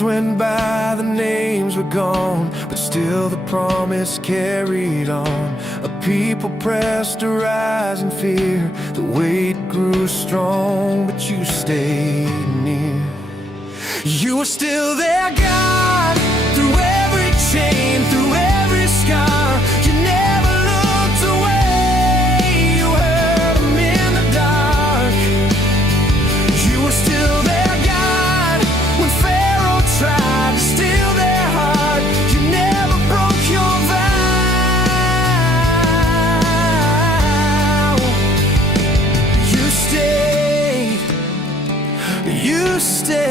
Years went by, the names were gone, but still the promise carried on. A people pressed to rise in fear. The weight grew strong, but you stayed near. You were still there, God, through every chain, through every scar. You never looked away. You heard them in the dark. You were still there, God, when Pharaoh tried to steal their heart. You never broke your vow. You stayed. You stayed.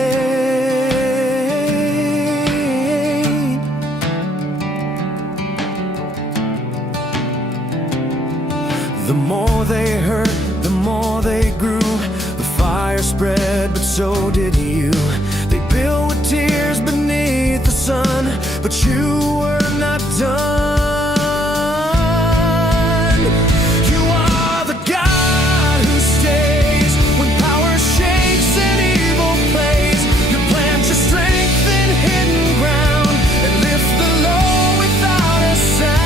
The more they hurt, the more they grew. The fire spread, but so did you. They built with tears beneath the sun, but you were not done. You are the God who stays when power shakes and evil plays. You plant your strength in hidden ground and lift the low without a sound.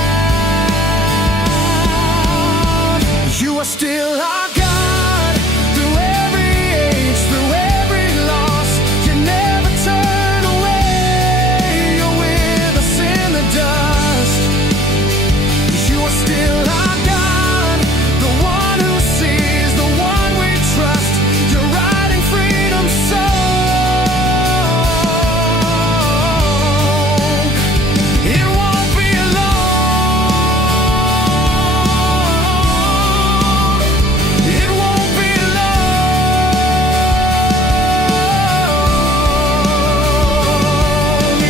You are still our God, through every age, through every loss. You never turn away. You're with us in the dust. You are still our God, the one who sees, the one we trust. You're riding freedom's song. It won't be long. It won't be long.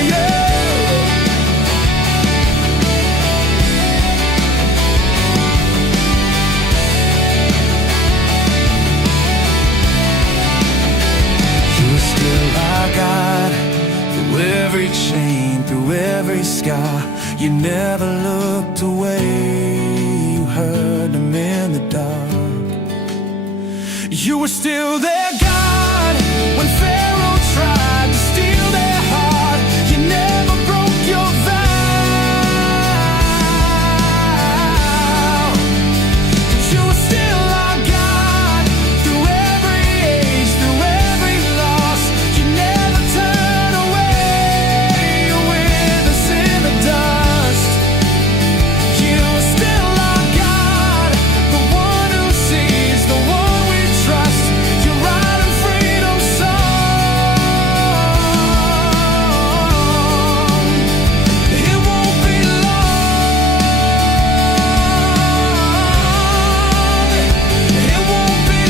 Yeah. You're still our God, through every chain, through every scar. You never looked away. You heard them in the dark. You were still there, God, when Pharaoh tried to steal their heart. You never broke your vow. You were still our God, through every age, through every loss. You never turn away. You're with us in the dust. You are still our God, the one who sees, the one we trust. You're riding freedom's song. It won't be long. It won't be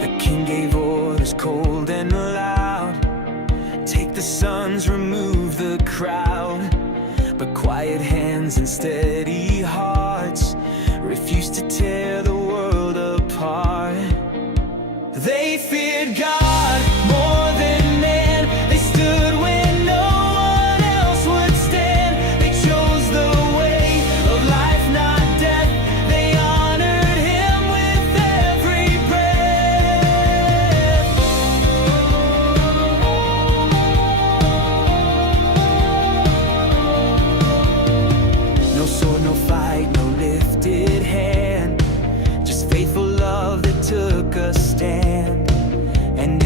The king gave orders cold and loud. Take the sons, remove the crowd. But quiet hands and steady hearts refused to tear the world apart. They feared God more than man. They stood when no one else would stand. They chose the way of life, not death. They honored him with every breath. No sword, no fight, no lifted hand, just faithful love that took a stand. And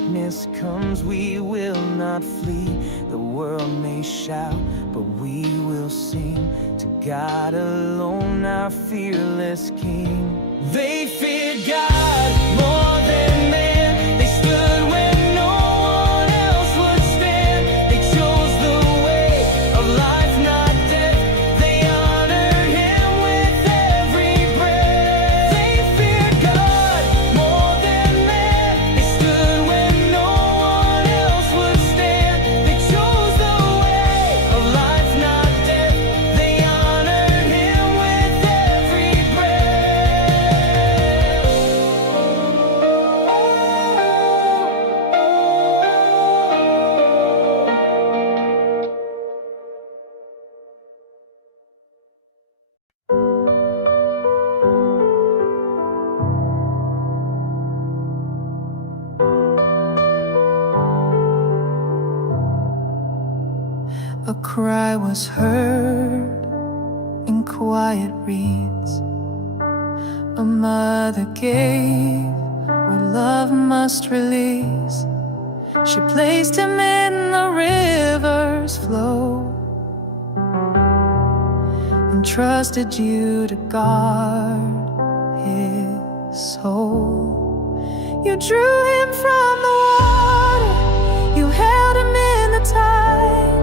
darkness comes, we will not flee. The world may shout, but we will sing to God alone, our fearless King. They feared God more than man. They stood when no one else would stand. They chose the way of life, not death. They honored Him with every breath. They feared God more than man. They stood when no one else would stand. They chose the way of life, not death. They honored Him with every A cry was heard in quiet reeds. A mother gave where love must release. She placed him in the river's flow and trusted you to guard his soul. You drew him from the water, you held him in the tide.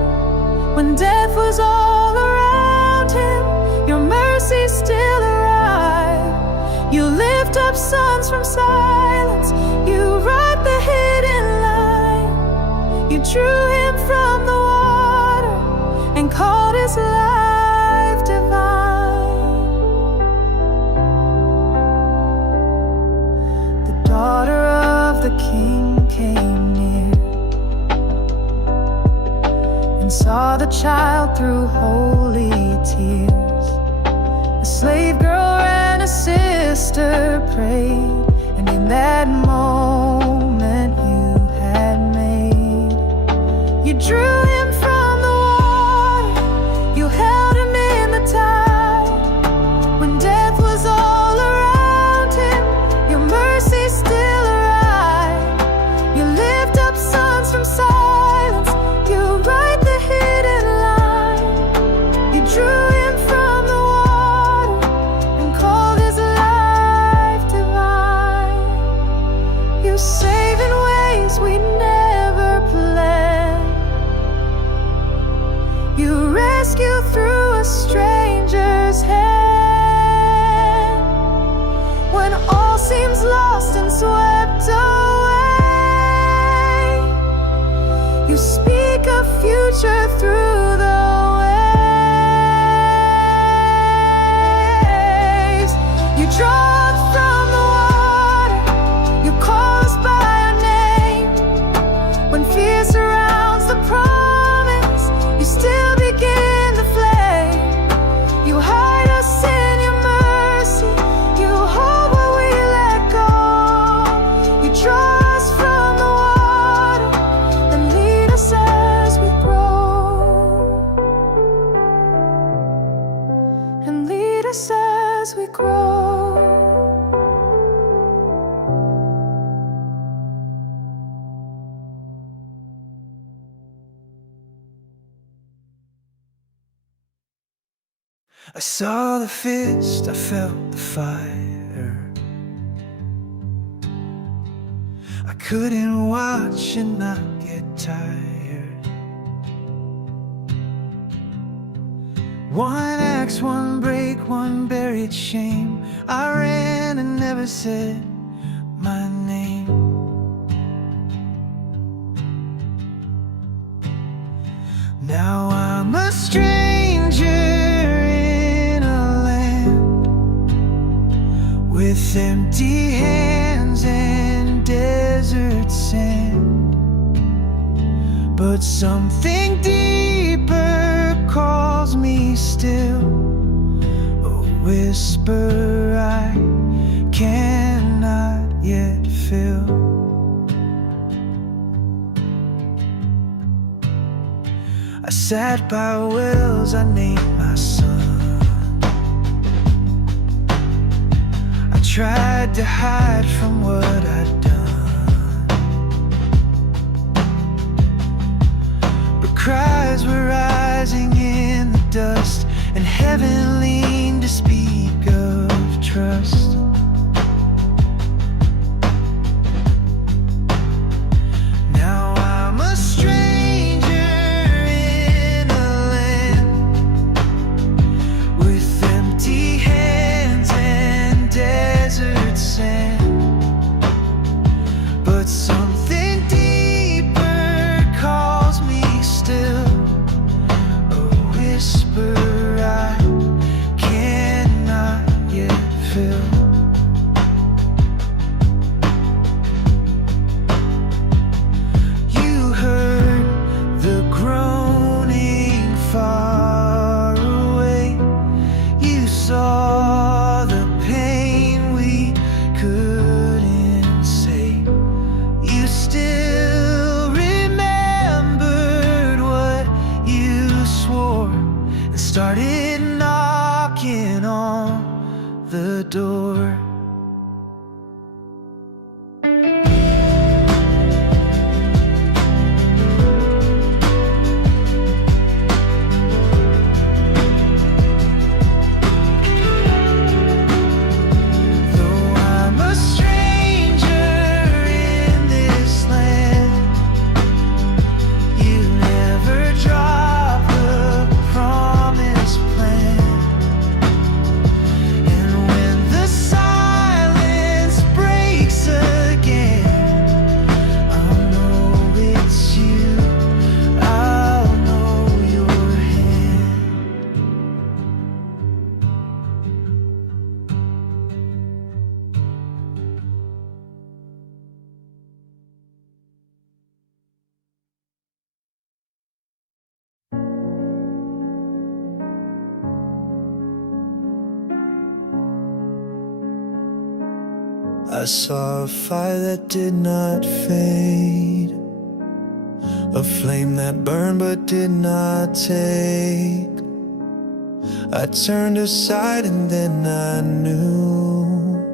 When death was all around him, your mercy still arrived. You lift up sons from silence, you write the hidden line. You drew him from the water and called his life divine. The daughter of the King came near and saw the child through holy tears. A slave girl and a sister prayed, and in that moment you had made. You drew him from the water, you held him in the tide. When death was all around him, your mercy still arrived. You lift up sons from silence, you write the hidden line. You drew him from the water and called his life divine. You save in ways we never planned. You rescue through a stranger's hand. When all seems lost and swept away, you speak a future through the waves. You draw us from the water, you call us by our name. When fear surrounds the promise, you still begin the flame. You hide us in your mercy, you hold what we let go. You draw us from the water and lead us as we grow. And lead us as we grow. I saw the fist, I felt the fire. I couldn't watch and not get tired. One axe, one break, one buried shame. I ran and never said my name. Now I'm a stranger with empty hands and desert sand. But something deeper calls me still, a whisper I cannot yet feel. I sat by wells I named my son. Tried to hide from what I'd done. haven't leaned to speak of trust. Now I'm a stranger in a land with empty hands and desert sand, but something deeper calls me still, a whisper I cannot yet feel. You heard the groaning far away. You saw the pain we couldn't say. You still remembered what you swore and started knocking on the door. Though I'm a stranger in this land, you never drop the promised plan. And when the silence breaks again, I'll know it's you, I'll know your hand. I saw a fire that did not fade, a flame that burned but did not take. I turned aside and then I knew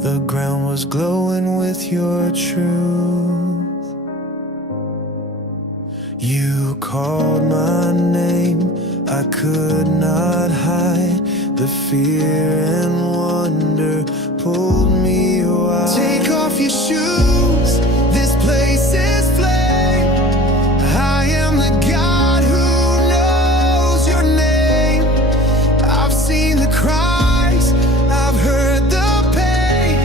the ground was glowing with your truth. You called my name, I could not hide. The fear and wonder pulled me wide. Take off your shoes, this place is flame. I am the God who knows your name. I've seen the cries, I've heard the pain,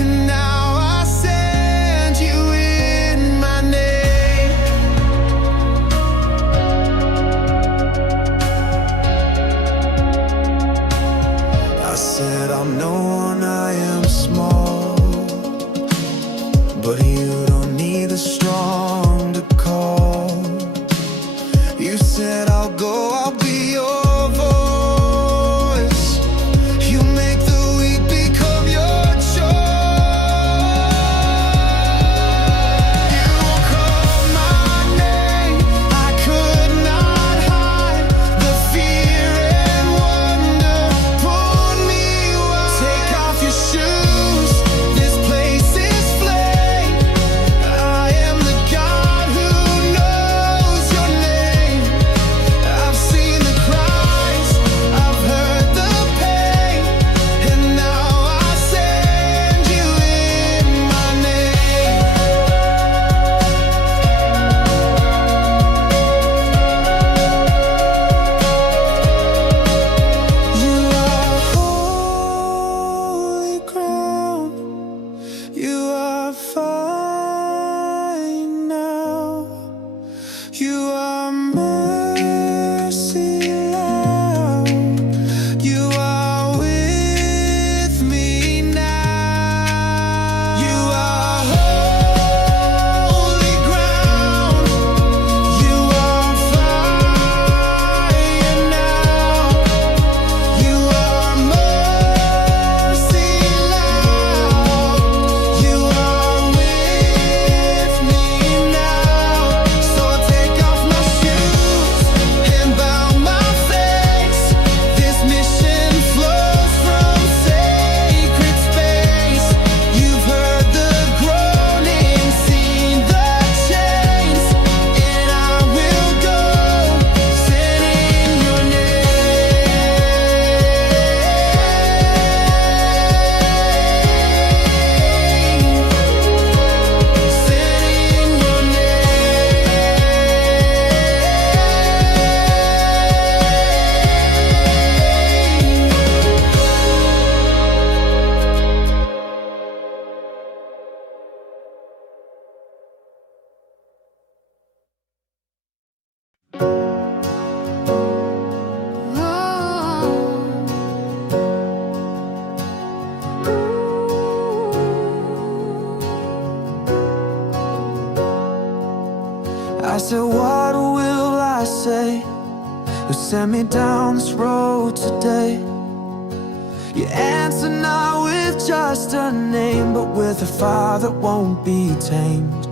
and now I send you in my name. I said I'm known, I am I said, what will I say? You sent me down this road today. You answer not with just a name, but with a fire that won't be tamed.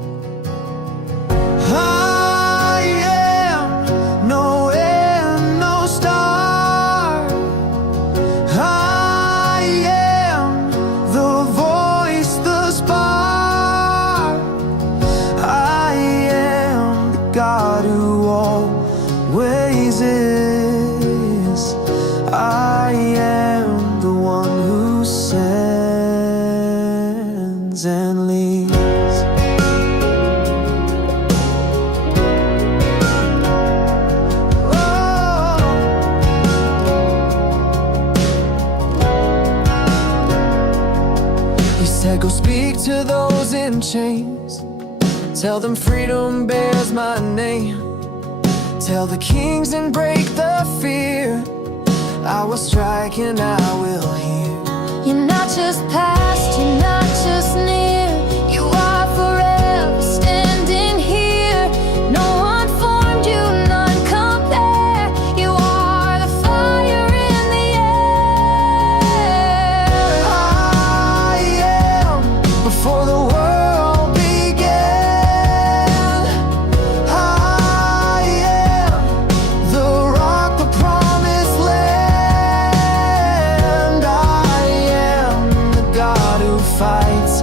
I am no end, no start. I am the voice, the spark. I am the God who always is. I am the one who sends and leads. Go speak to those in chains. Tell them freedom bears my name. Tell the kings and break the fear. I will strike and I will hear. You're not just past, you're not just near. You are forever standing here. No one formed you, none compare. You are the fire in the air. I am before the world began. I am the rock, the promised land. I am the God who fights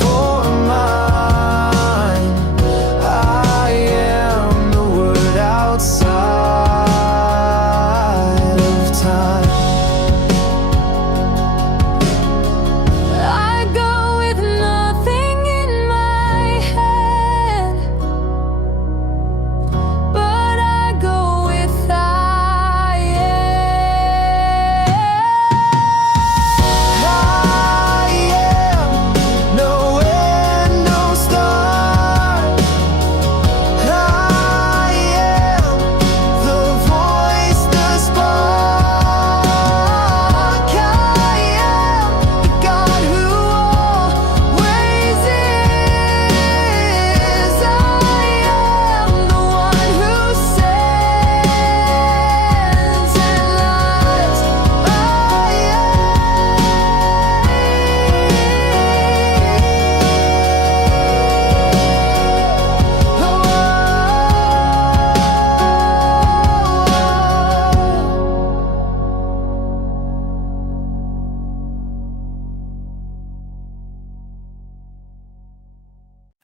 for mine. I am the word outside of time. I go with nothing in my head, but I go with I am. I am no end, no start. I am the voice, the spark. I am the God who always is. I am the one who sends and lives.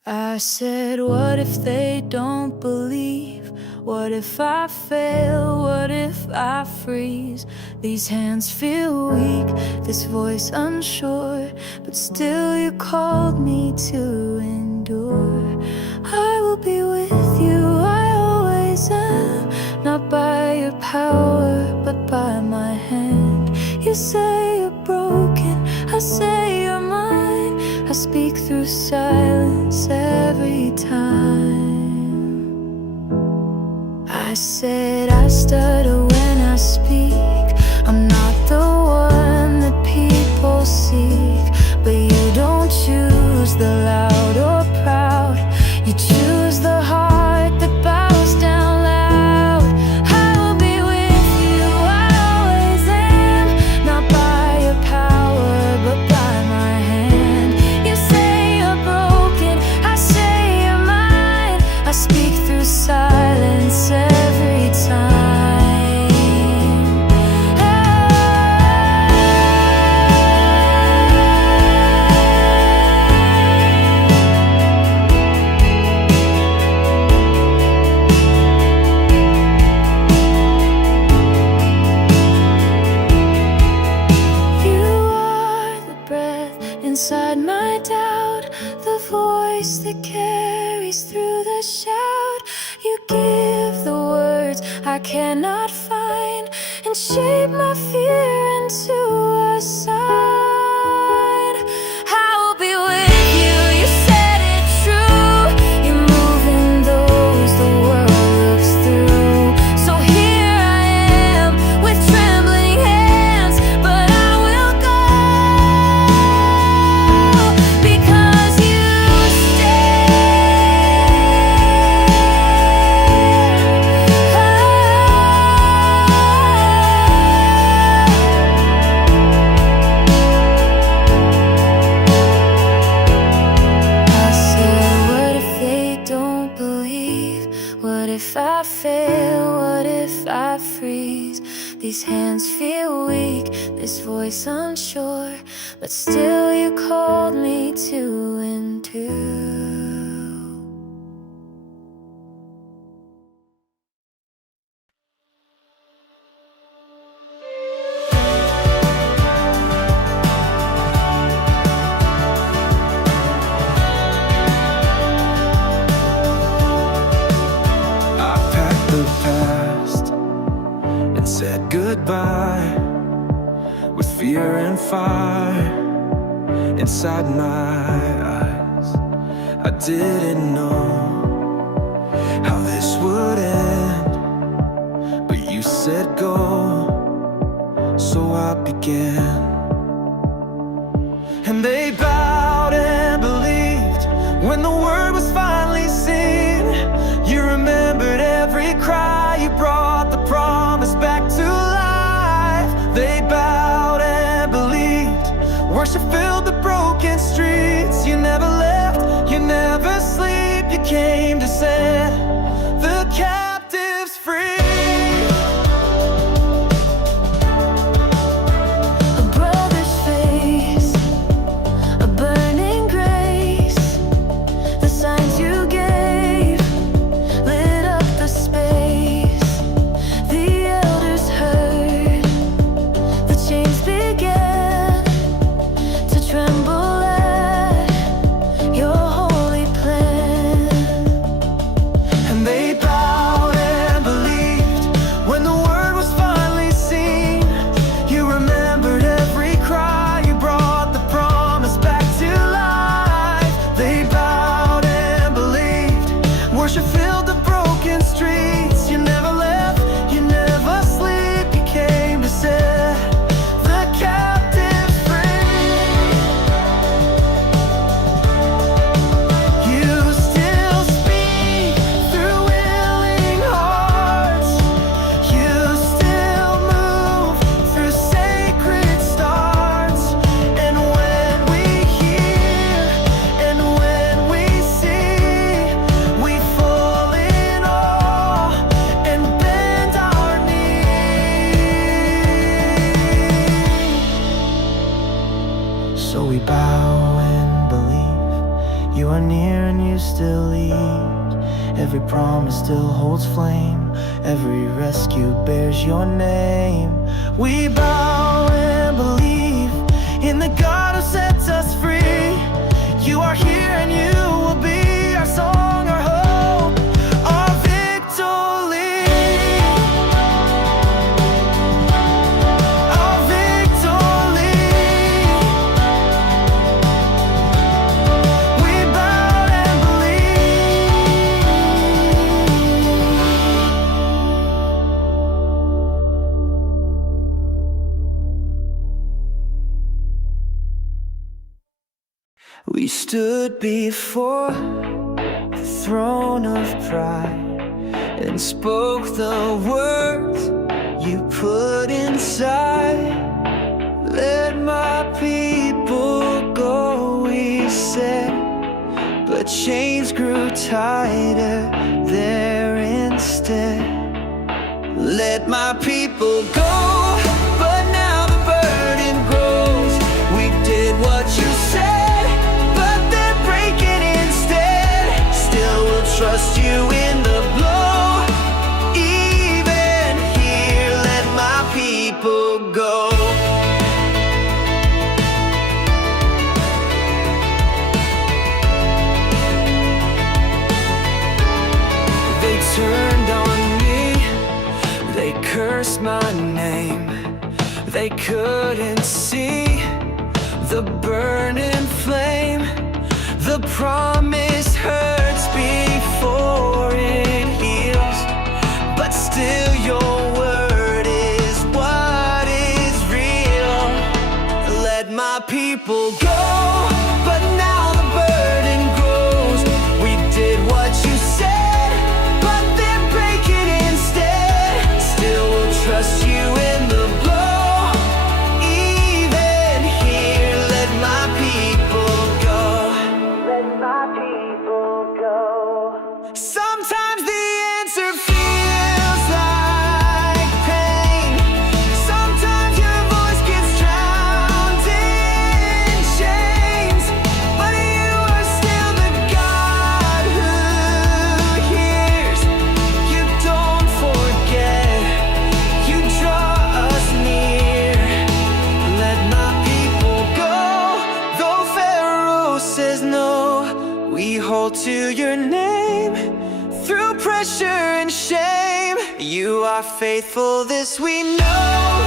I said, what if they don't believe? What if I fail? What if I freeze? These hands feel weak, this voice unsure, but still you called me to endure. I will be with you, I always am, not by your power, but by my hand. You say you're broken, I say you're mine. I speak through silence every time. I said I stutter when I speak. I'm not the one that people seek, but you don't choose the loud or proud. You choose the heart that bows down loud. I will be with you, I always am, not by your power, but by my hand. You say you're broken, I say you're mine. I speak through silence every time. You are the breath inside my doubt, the voice that carries through the shout. You give the words I cannot find and shape my fear into a sign. I will be with you, you said it true. You're moving those the world looks through. So here I am with trembling hands, but I will go because you stay. fail? What if I freeze? These hands feel weak, this voice unsure, but still you called me two and two. Said goodbye with fear and fire inside my eyes. I didn't know how this would end, but you said go, so I began. And they bowed and believed when the word was finally seen. You remembered every cry, you brought the promise back to life. They bowed and believed, worship filled the broken streets. You never left, you never sleep, you came to set the captives free. So we bow and believe you are near and you still lead. Every promise still holds flame, every rescue bears your name. We bow and believe in the God who sets us free. You are here and you will be our song, our hope, our victory. Our victory. We bow and believe. We stood before the throne of pride and spoke the words you put inside. Let my people go, we said, but chains grew tighter there instead. Let my people go, but now the burden grows. We did what you said, but they're breaking instead. Still we'll trust you in the blow. Even here, let my people go. They turned on me, they cursed my name. They couldn't see the burning flame. The promise hurts before it heals, but still your word is what is real. Let my people go, but now the burden grows. We did what you said, but they're breaking instead. Still we'll trust you in the blow. Even here, let my people go. Let my people go. Sometimes the answer feels your name through pressure and shame. You are faithful, this we know.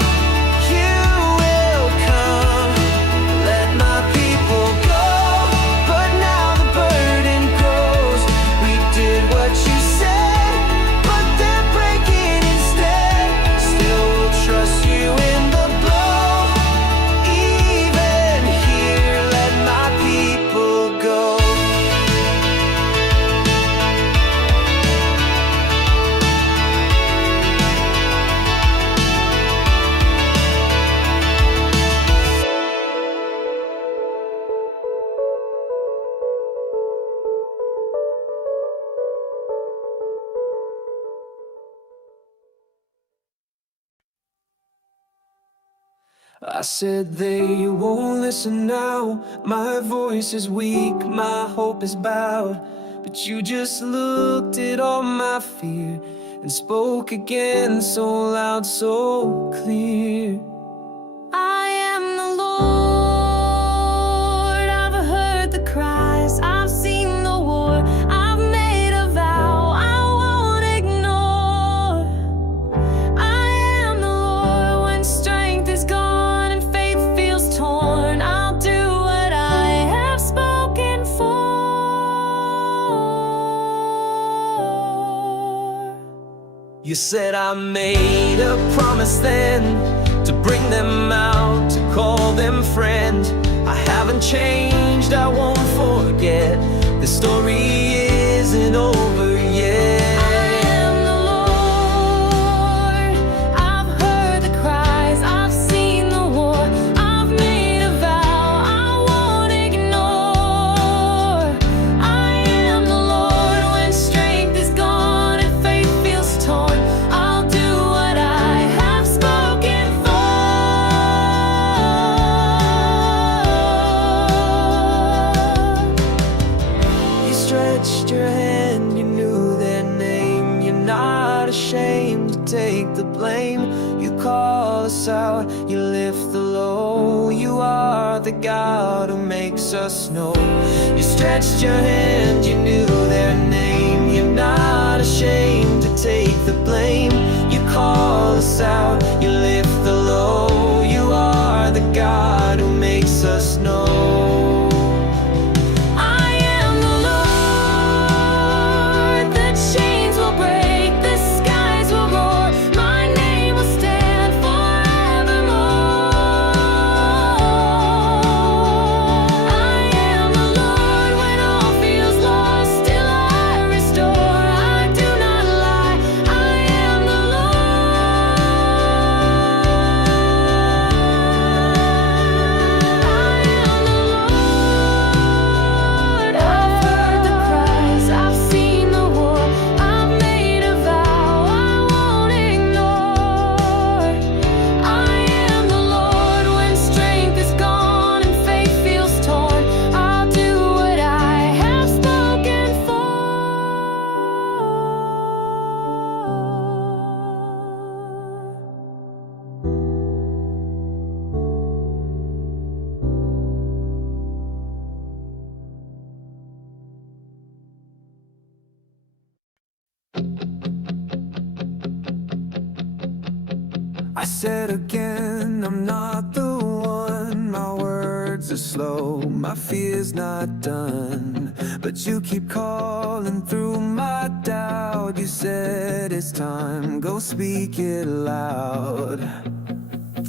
You will come. Let my people go, but now the burden grows. We did what you said, but they're breaking instead. Still we'll trust you in the blow. Even here, let my people go. I said they won't listen now. My voice is weak, my hope is bowed. But you just looked at all my fear and spoke again so loud, so clear. I am the Lord. I've heard the cries, I've seen the war. I've made a vow I won't ignore. I am the Lord. When strength is gone and faith feels torn, I'll do what I have spoken for. You said I made a promise then, to bring them out, to call them friend. I haven't changed, I won't forget. The story isn't over yet. I am the Lord. I've heard the cries, I've seen the war. I've made a vow I won't ignore. I am the Lord. When strength is gone and faith feels torn, I'll do what I have spoken for. You stretched your hand, you knew their name. You're not ashamed to take the blame. You call us out, you lift the low. You are the God who makes us know. You stretched your hand, you knew their name. You're not ashamed to take the blame. You call us out, you lift the low. You are the God who makes us know. I am the Lord. The chains will break, the skies will roar. My name will stand forevermore. I am the Lord. When all feels lost, still I restore. I do not lie. I am the Lord. I've heard the cries, I've seen the war. I've made a vow I won't ignore. I am the Lord. When strength is gone and faith feels torn, I'll do what I have spoken for. I said again, I'm not the one. My words are slow, my fear's not done. But you keep calling through my doubt. You said it's time, go speak it loud.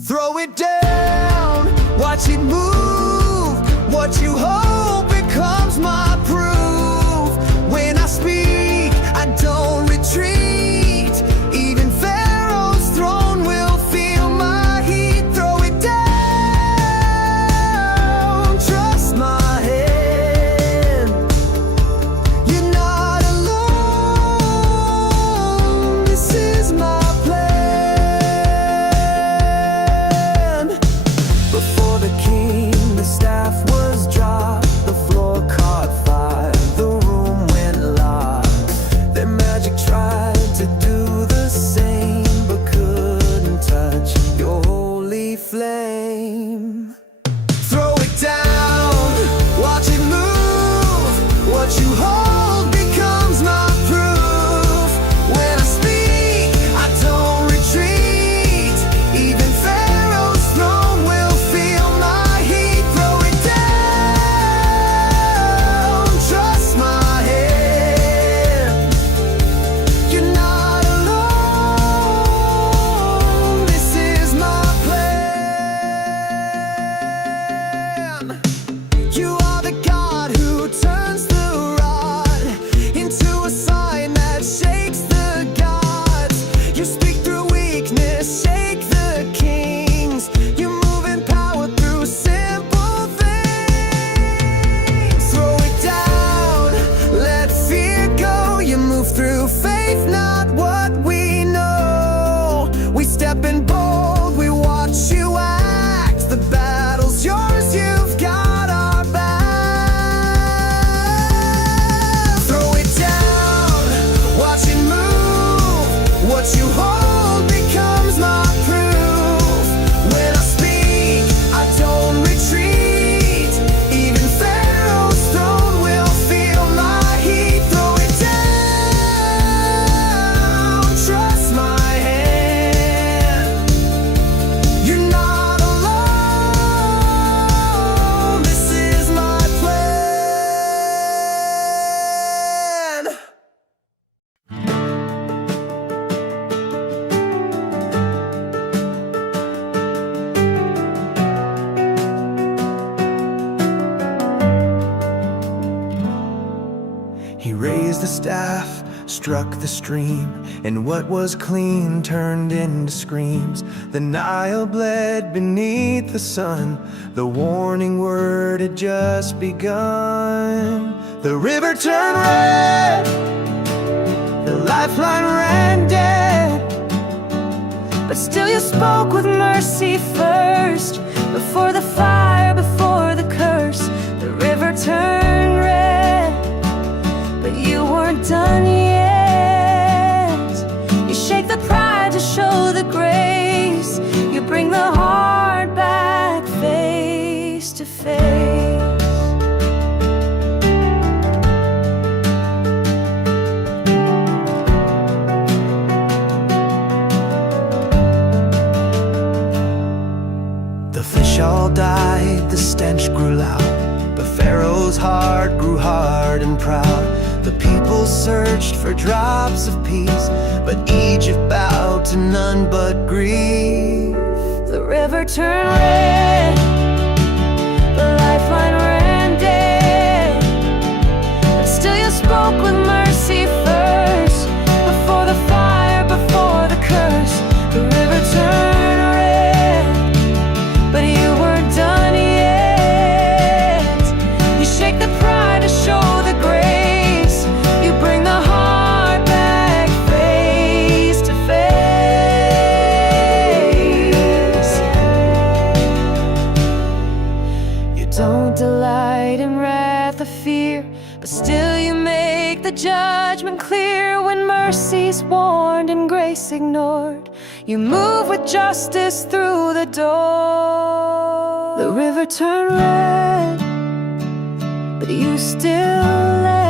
Throw it down, watch it move. What you hope becomes my proof. When I speak, I don't retreat. Even Pharaoh's throne will feel my heat. Throw it down, trust my hand. You're not alone, this is my plan. Before the king, the staff was dropped, the floor caught fire. staff struck the stream, and what was clean turned into screams. The Nile bled beneath the sun, the warning word had just begun. The river turned red, the lifeline ran dead, but still you spoke with mercy first. Before the fire, before the curse, the river turned red, but you weren't done yet. You shake the pride to show the grace. You bring the heart back face to face. The fish all died, the stench grew loud, but Pharaoh's heart grew hard and proud. The people searched for drops of peace, but Egypt bowed to none but grief. The river turned red, the lifeline ran dead, but still you spoke with mercy first. Before the fire, before the curse, the river turned red, but you weren't done yet. You shake the pride to show the grace. You bring the heart back face to face. You don't delight in wrath or fear, but still you make the judgment clear. When mercy's warned and grace ignored, you move with justice through the door. The river turned red, but you still led.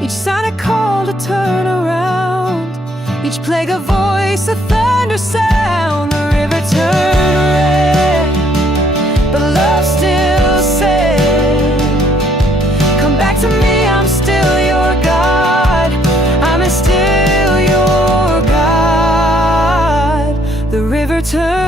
Each sign a call to turn around, each plague a voice, a thunder sound. The river turned red, but love still said, come back to me, I'm still your God. I'm still your God. The river turned.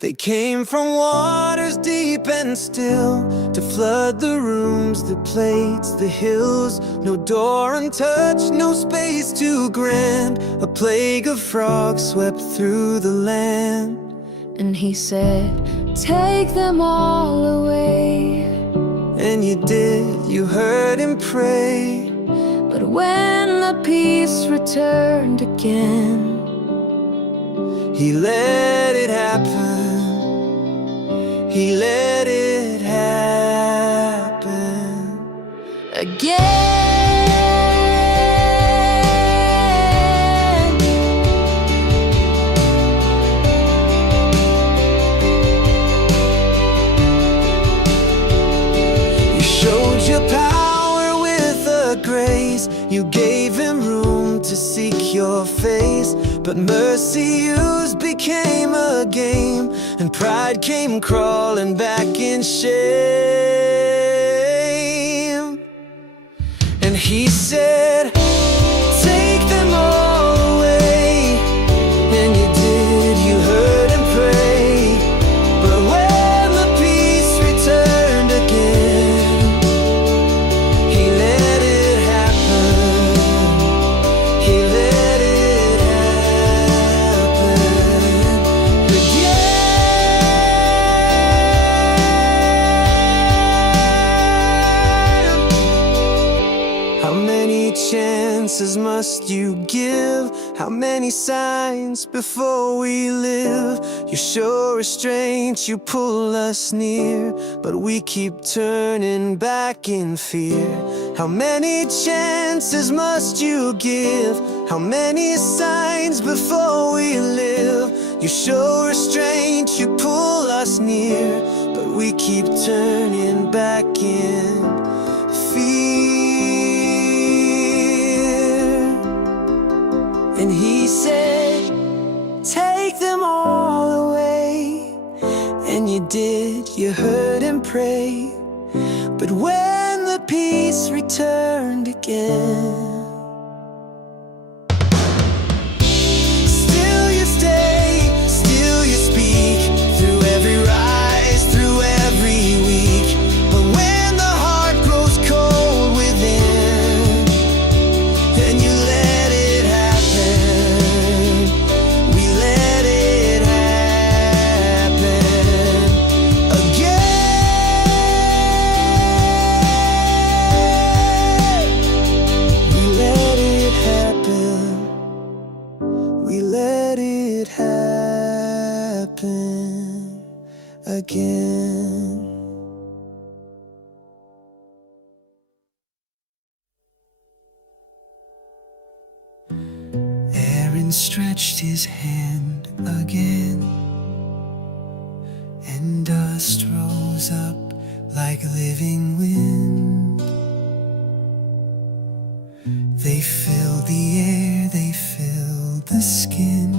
They came from waters deep and still to flood the rooms, the plates, the hills. No door untouched, no space too grand. A plague of frogs swept through the land. And he said, take them all away. And you did, you heard him pray. But when the peace returned again, he let it happen. He let it happen again. You showed your power with a grace. You gave him room to seek your face. But mercy used became a game, and pride came crawling back in shame. And he said, take them all away. And you did, you heard him pray. But when the peace returned again, he let it happen. He let it chances must you give? How many signs before we live? You show restraint, you pull us near, but we keep turning back in fear. How many chances must you give? How many signs before we live? You show restraint, you pull us near, but we keep turning back in fear. And he said, take them all away. and you did, you heard him pray. But when the peace returned again, still you stay, still you speak, through every rise, through every week. But when the heart grows cold within, then you let it happen. We let it happen again. We let it happen. We let it happen again. Aaron stretched his hand again, and dust rose up like living wind. They filled the air, they filled the skin,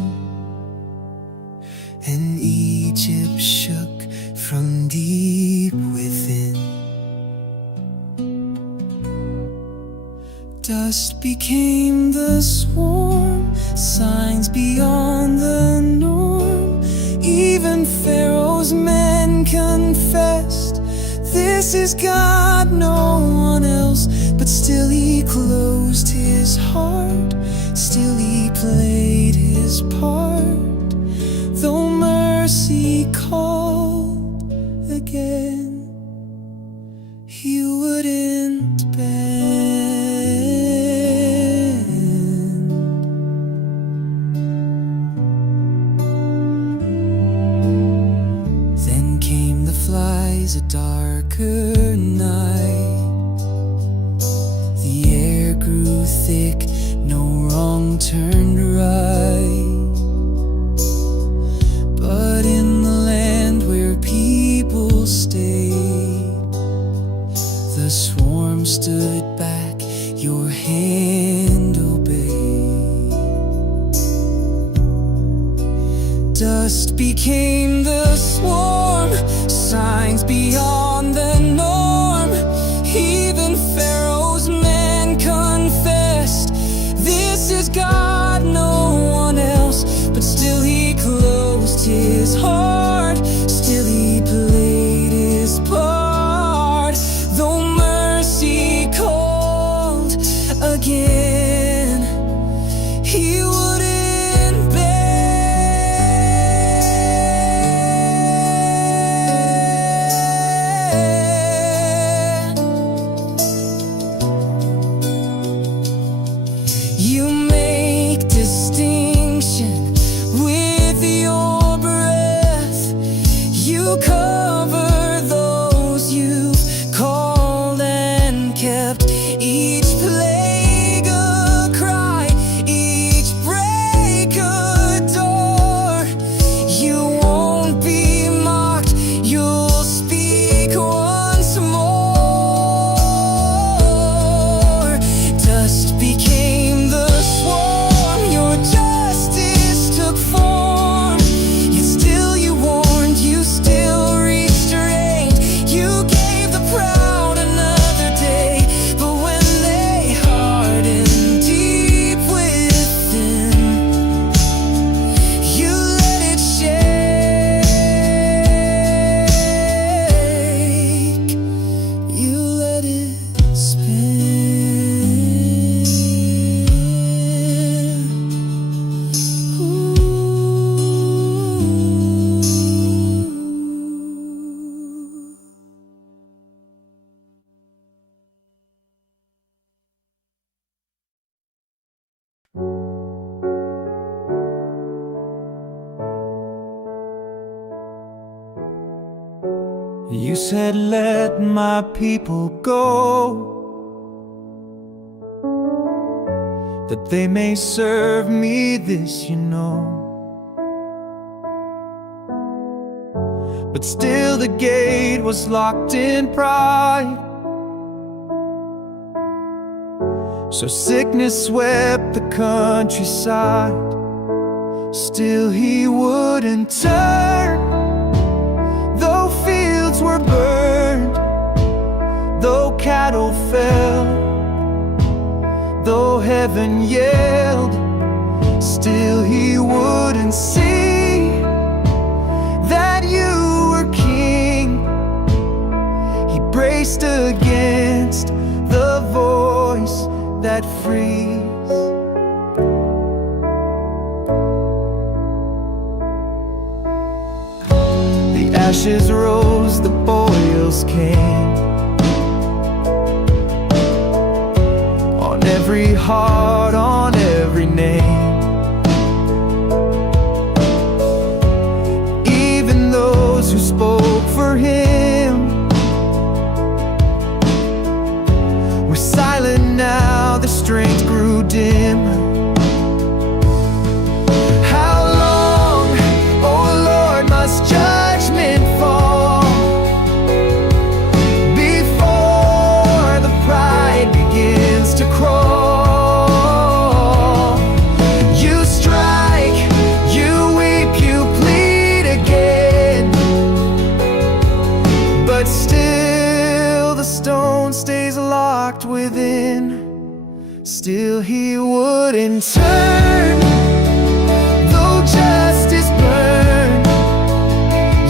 and Egypt shook from deep within. Dust became the swarm, signs beyond the norm. Even Pharaoh's men confessed, this is God, no one else. But still he closed his heart, still he played his part. Though mercy called again, he wouldn't bend. Then came the flies, a darker night. The air grew thick, no wrong turned right. But in the land where people stayed, the swarm stood back, your hand obeyed. Dust became the swarm, signs beyond the norm. Even Pharaoh's men confessed, this is God, no one else. But still he closed his heart, still he played his part. Though mercy called again, he wouldn't bend. You make distinction with your breath. You cover those you've called and kept. Each plague a cry, each break a door. You won't be mocked, you'll speak once more. Dust became the swarm, your justice took form. Yet still you warned, you still restrained. You gave the proud another day. But when they hardened deep within, you let it shake. You let it spin. Ooh. You said, let my people go, that they may serve me, this you know. But still the gate was locked in pride. So sickness swept the countryside. Still he wouldn't turn. fields were burned, though cattle fell, though heaven yelled, still he wouldn't see that you were king. He braced against the voice that frees. The ashes rose, the boils came on every heart, on every name. Even those who spoke for him were silent now, the strength grew dim. How long, oh Lord, must judgment fall before the pride begins to crawl? You strike, you weep, you plead again, but still the stone stays locked within. Still he wouldn't turn, though justice burned.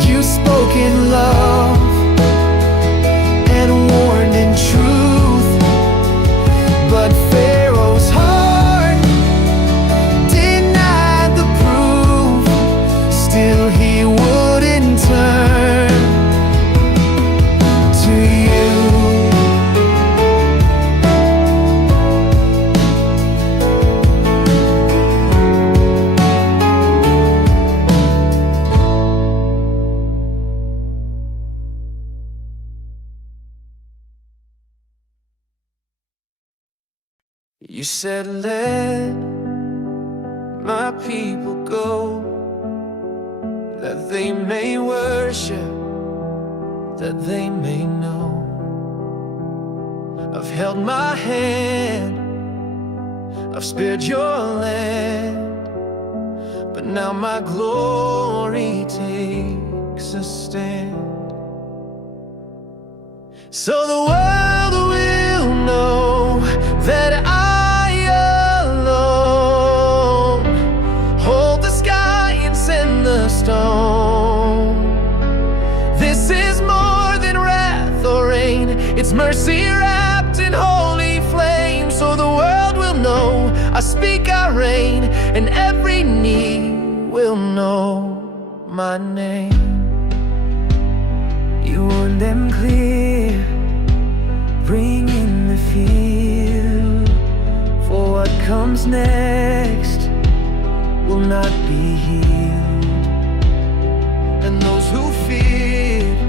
You spoke in love and warned in truth, but Pharaoh's heart denied the proof. Still he wouldn't turn to you. You said, let my people go, that they may worship, that they may know. I've held my hand, I've spared your land, but now my glory takes a stand. So the world will know that I alone hold the sky and send the stone. This is more than wrath or rain, it's mercy wrapped in holy flame. So the world will know I speak, I reign, and every knee will know my name. You warn them clear, bring in the field, for what comes next will not be healed. And those who feared,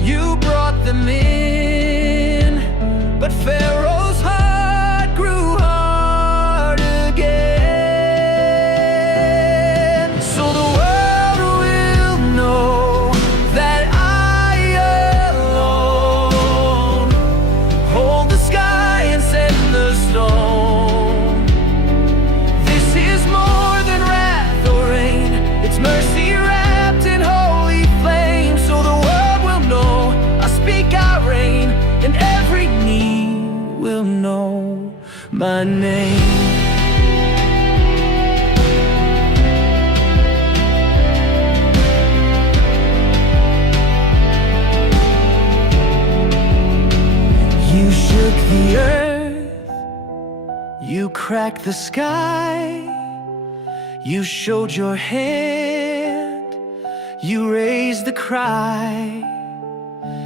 you brought them in, but Pharaoh's heart grew hard again. So the world will know that I alone hold the sky and send the stone. This is more than wrath or rain, it's mercy wrapped in holy flame. So the world will know I speak, I reign, and every knee will know my name. You shook the earth, you cracked the sky, you showed your hand, you raised the cry.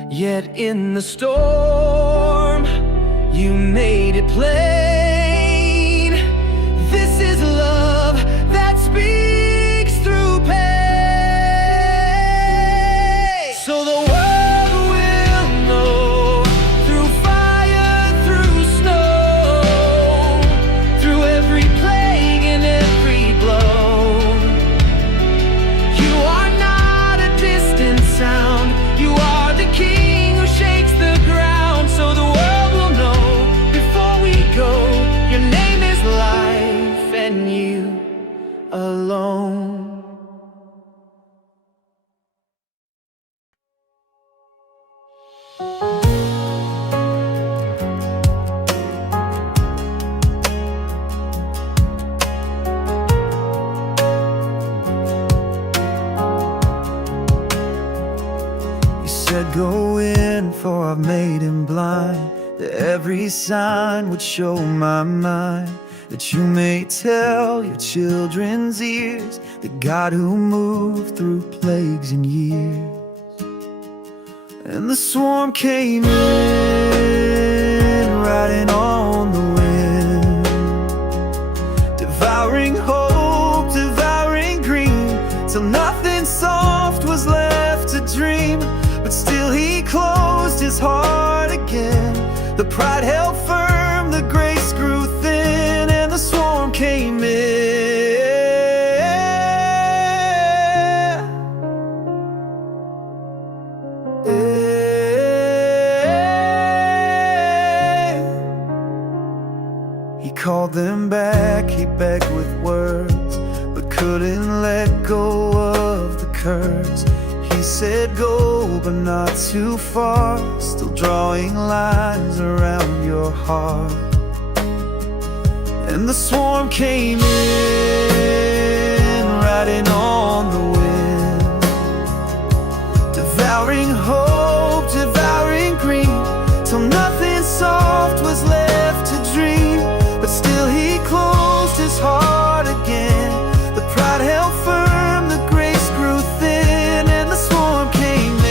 Yet in the storm, you made it plain. This is love that speaks through pain. So the world will know, through fire, through snow, through every plague and every blow, you are not a distant sound, you are the King who shakes the ground. So the world will know before we go said, go in, for I've made him blind, that every sign would show my mind, that you may tell your children's ears, the God who moved through plagues and years. And the swarm came in, riding on the wind, devouring hope, devouring green, till nothing soft was left to dream. But still he closed his heart again. The pride held firm, the grace grew thin, and the swarm came in. He called them back, he begged with words, but couldn't let go of the curse. He said go, but not too far, still drawing lines around your heart. And the swarm came in, riding on the wind, devouring hope, devouring green, till nothing soft was left to dream. But still he closed his heart again. The pride held firm, the grace grew thin, and the swarm came in.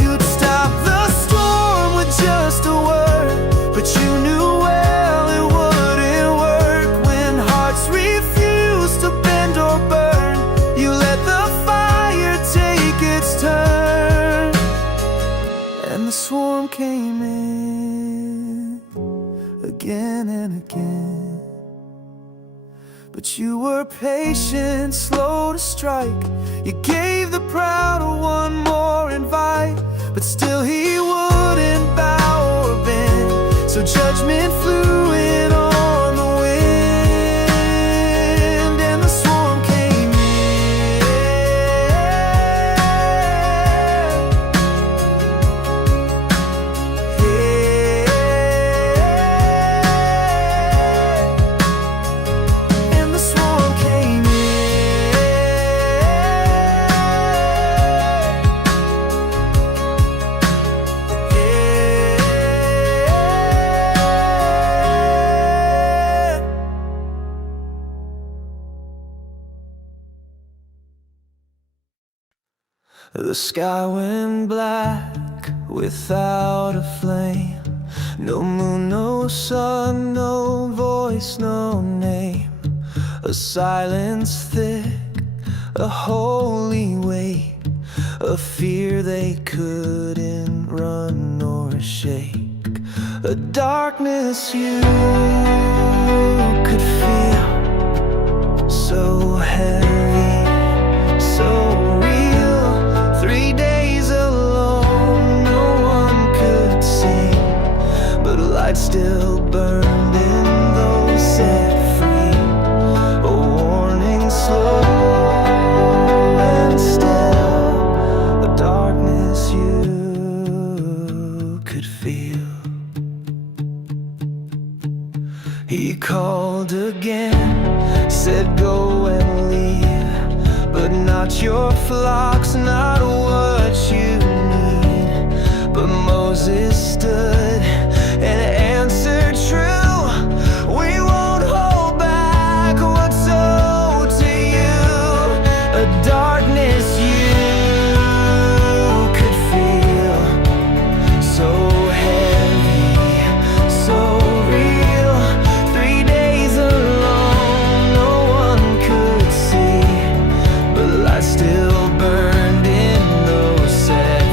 You'd stop the storm with just a word, but you knew well it wouldn't work. When hearts refused to bend or burn, you let the fire take its turn. And the swarm came in again and again. But you were patient, slow to strike. You gave the proud one more invite, but still he wouldn't bow or bend. So judgment flew in on the wind, and the swarm came in. And the swarm came The sky went black without a flame. No moon, no sun, no voice, no name. A silence thick, a holy weight, a fear they couldn't run nor shake. A darkness you could feel, so heavy, so real. 3 days alone, no one could see, but light still burned in those set free. A warning slow and still, a darkness you could feel. He called again, said go and leave, but not your flocks, not what you need. But Moses stood and answered true, we won't hold back what's owed to you. A darkness you could feel, so heavy, so real. 3 days alone, no one could see, but light still burned in those set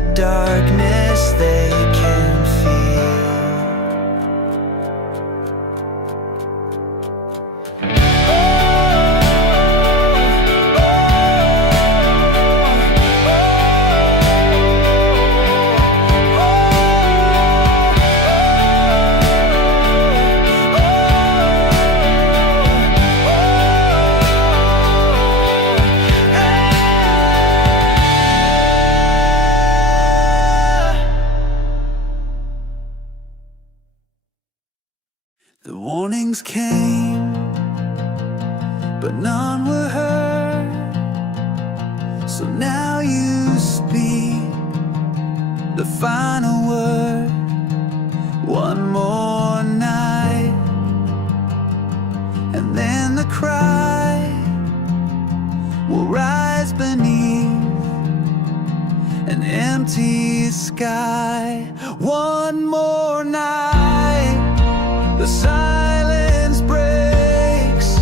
the darkness they can feel. The warnings came, but none were heard. So now you speak the final word. One more night, and then the cry will rise beneath an empty sky. One more night, the silence breaks,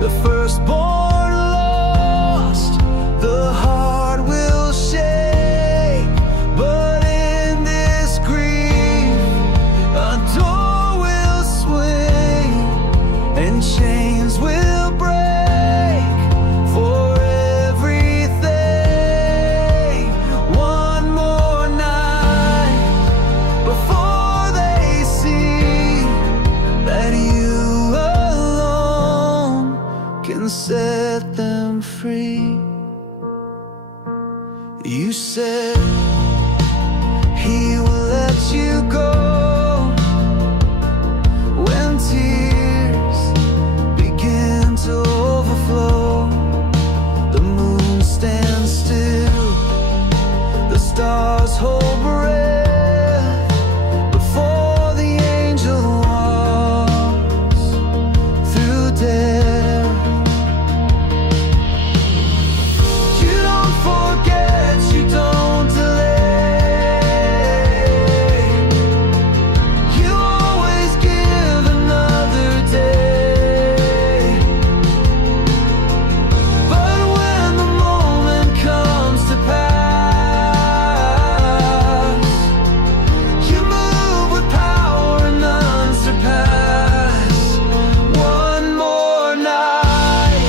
the firstborn lost, the heart will shake. But in this grief, a door will swing, and chains will break for everything. One more night before they see that you alone can set them free. You said He will let you go when tears begin to overflow. The moon stands still, the stars hold breath before the angel walks through death. You don't forget, you don't delay. You always give another day. But when the moment comes to pass, you move with power none surpass. One more night,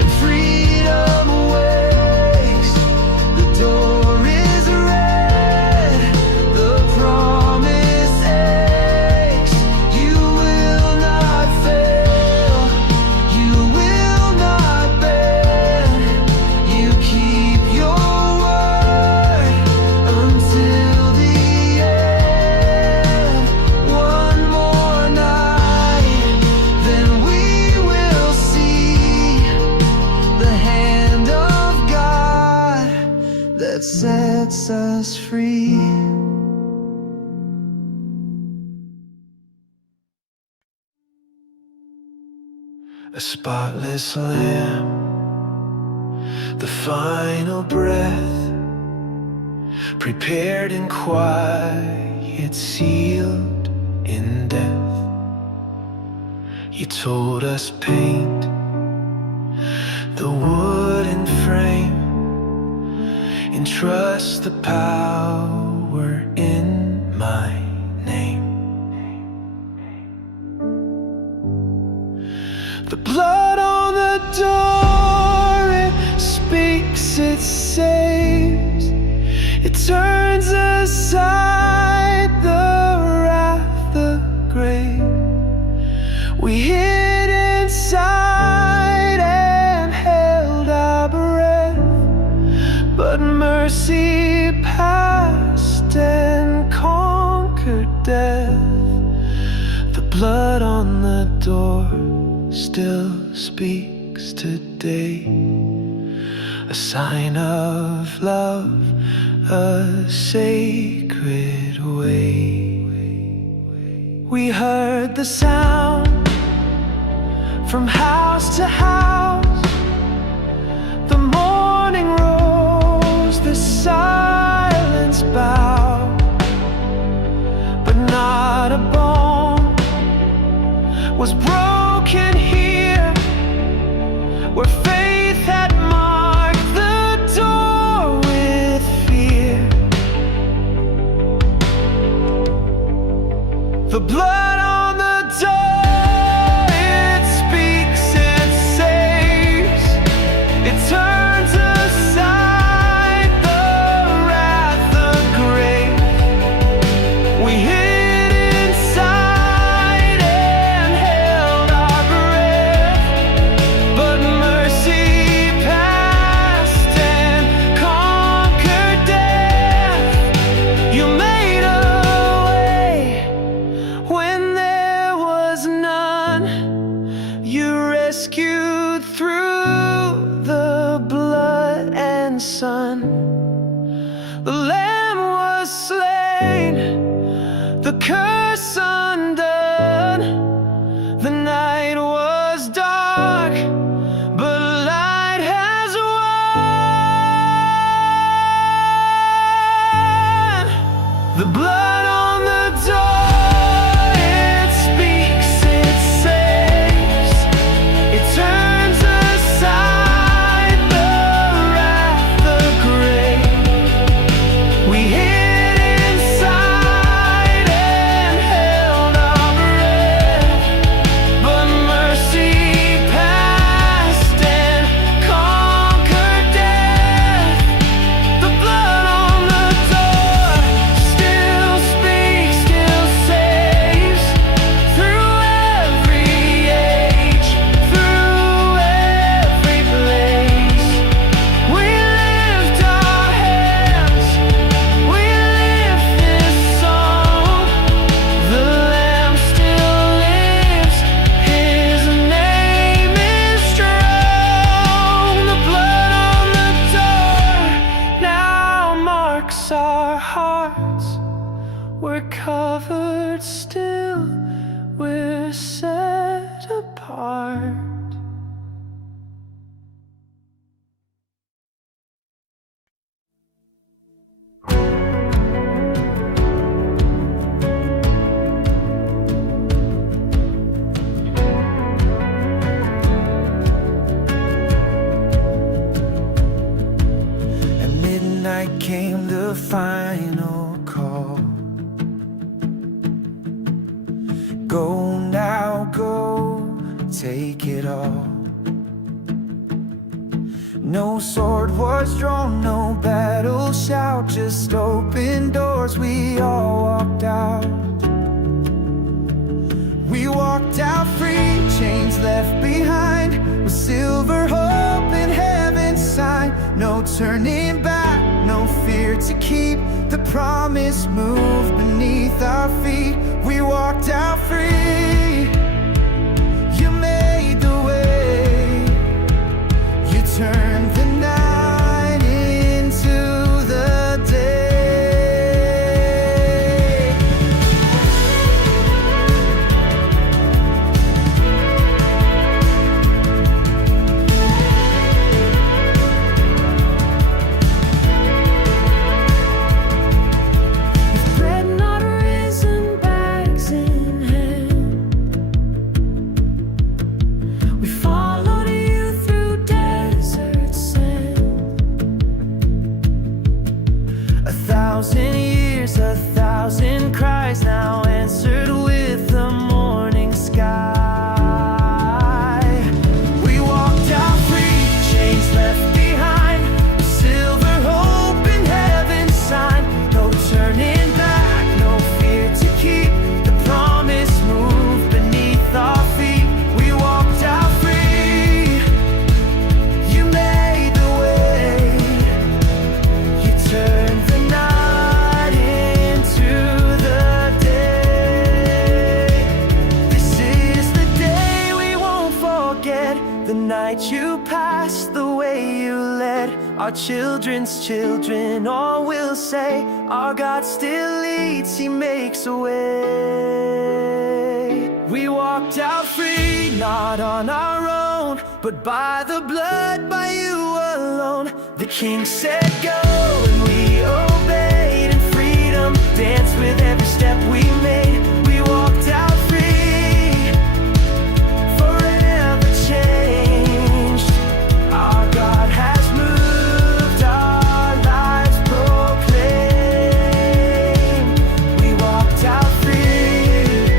and freedom wakes. The door is red, the promise aches. You will not fail, you will not bend. You keep your word until the end. One more night, then we will see the hand of God that sets us free. A spotless lamb, the final breath, prepared in quiet, sealed in death. You told us paint the wooden frame, entrust the power in my name. The blood on the door, it speaks, it saves, it turns aside the wrath, the grave. We hid inside and held our breath, but mercy passed and conquered death. The blood on the door still speaks today, a sign of love, a sacred way. We heard the sound from house to house. The morning rose, the silence bowed, but not a bone was broken here, where faith had marked the door with fear. The blood on the door, it speaks, it saves, it turns aside the wrath, the grave. We hid inside and held our breath, but mercy passed and conquered death. You made a way when there was none. You rescued through the blood and sun. The Lamb was slain, the curse undone. The night was dark, but light has won. The blood on the door, it speaks, it saves, it turns aside the wrath, the grave. We hid inside and held our breath, but mercy passed and conquered death. The blood on the door still speaks, still saves, through every age, through every place. We lift our hands, we lift this song. The Lamb still lives, His name is strong. The blood on the door now marks our hearts. We're covered still, we're set apart. At midnight came the final call. Go now, go, take it all. No sword was drawn, no battle shout, just open doors, we all walked out. We walked out free, chains left behind, with silver hope and heaven's sign. No turning back, no fear to keep, the promise moved beneath our feet. We walked out free, you made the way, you turned the night into the day. Bread not risen, bags in hand, we followed you through desert sand. 1,000 years, 1,000 cries now answered with the morning sky. We walked out free, chains left behind, silver hope in heaven's sign. No turning back, no fear to keep, the promise moved beneath our feet. We walked out free, you made the way, you turned the night into the day. This is the day we won't forget, the night you passed, the way you led. Our children's children all will say, our God still leads, He makes a way. We walked out free, not on our own, but by the blood, by you alone. The King said go, and we obeyed, and freedom danced with every step we made. We walked out free, forever changed. Our God has moved, our lives proclaim. We walked out free,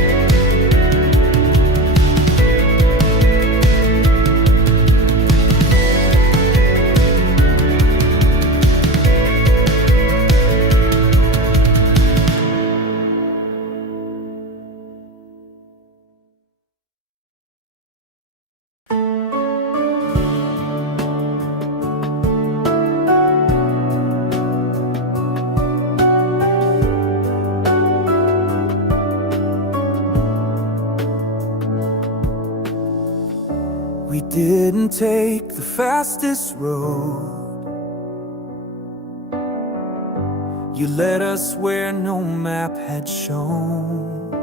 didn't take the fastest road. You led us where no map had shown.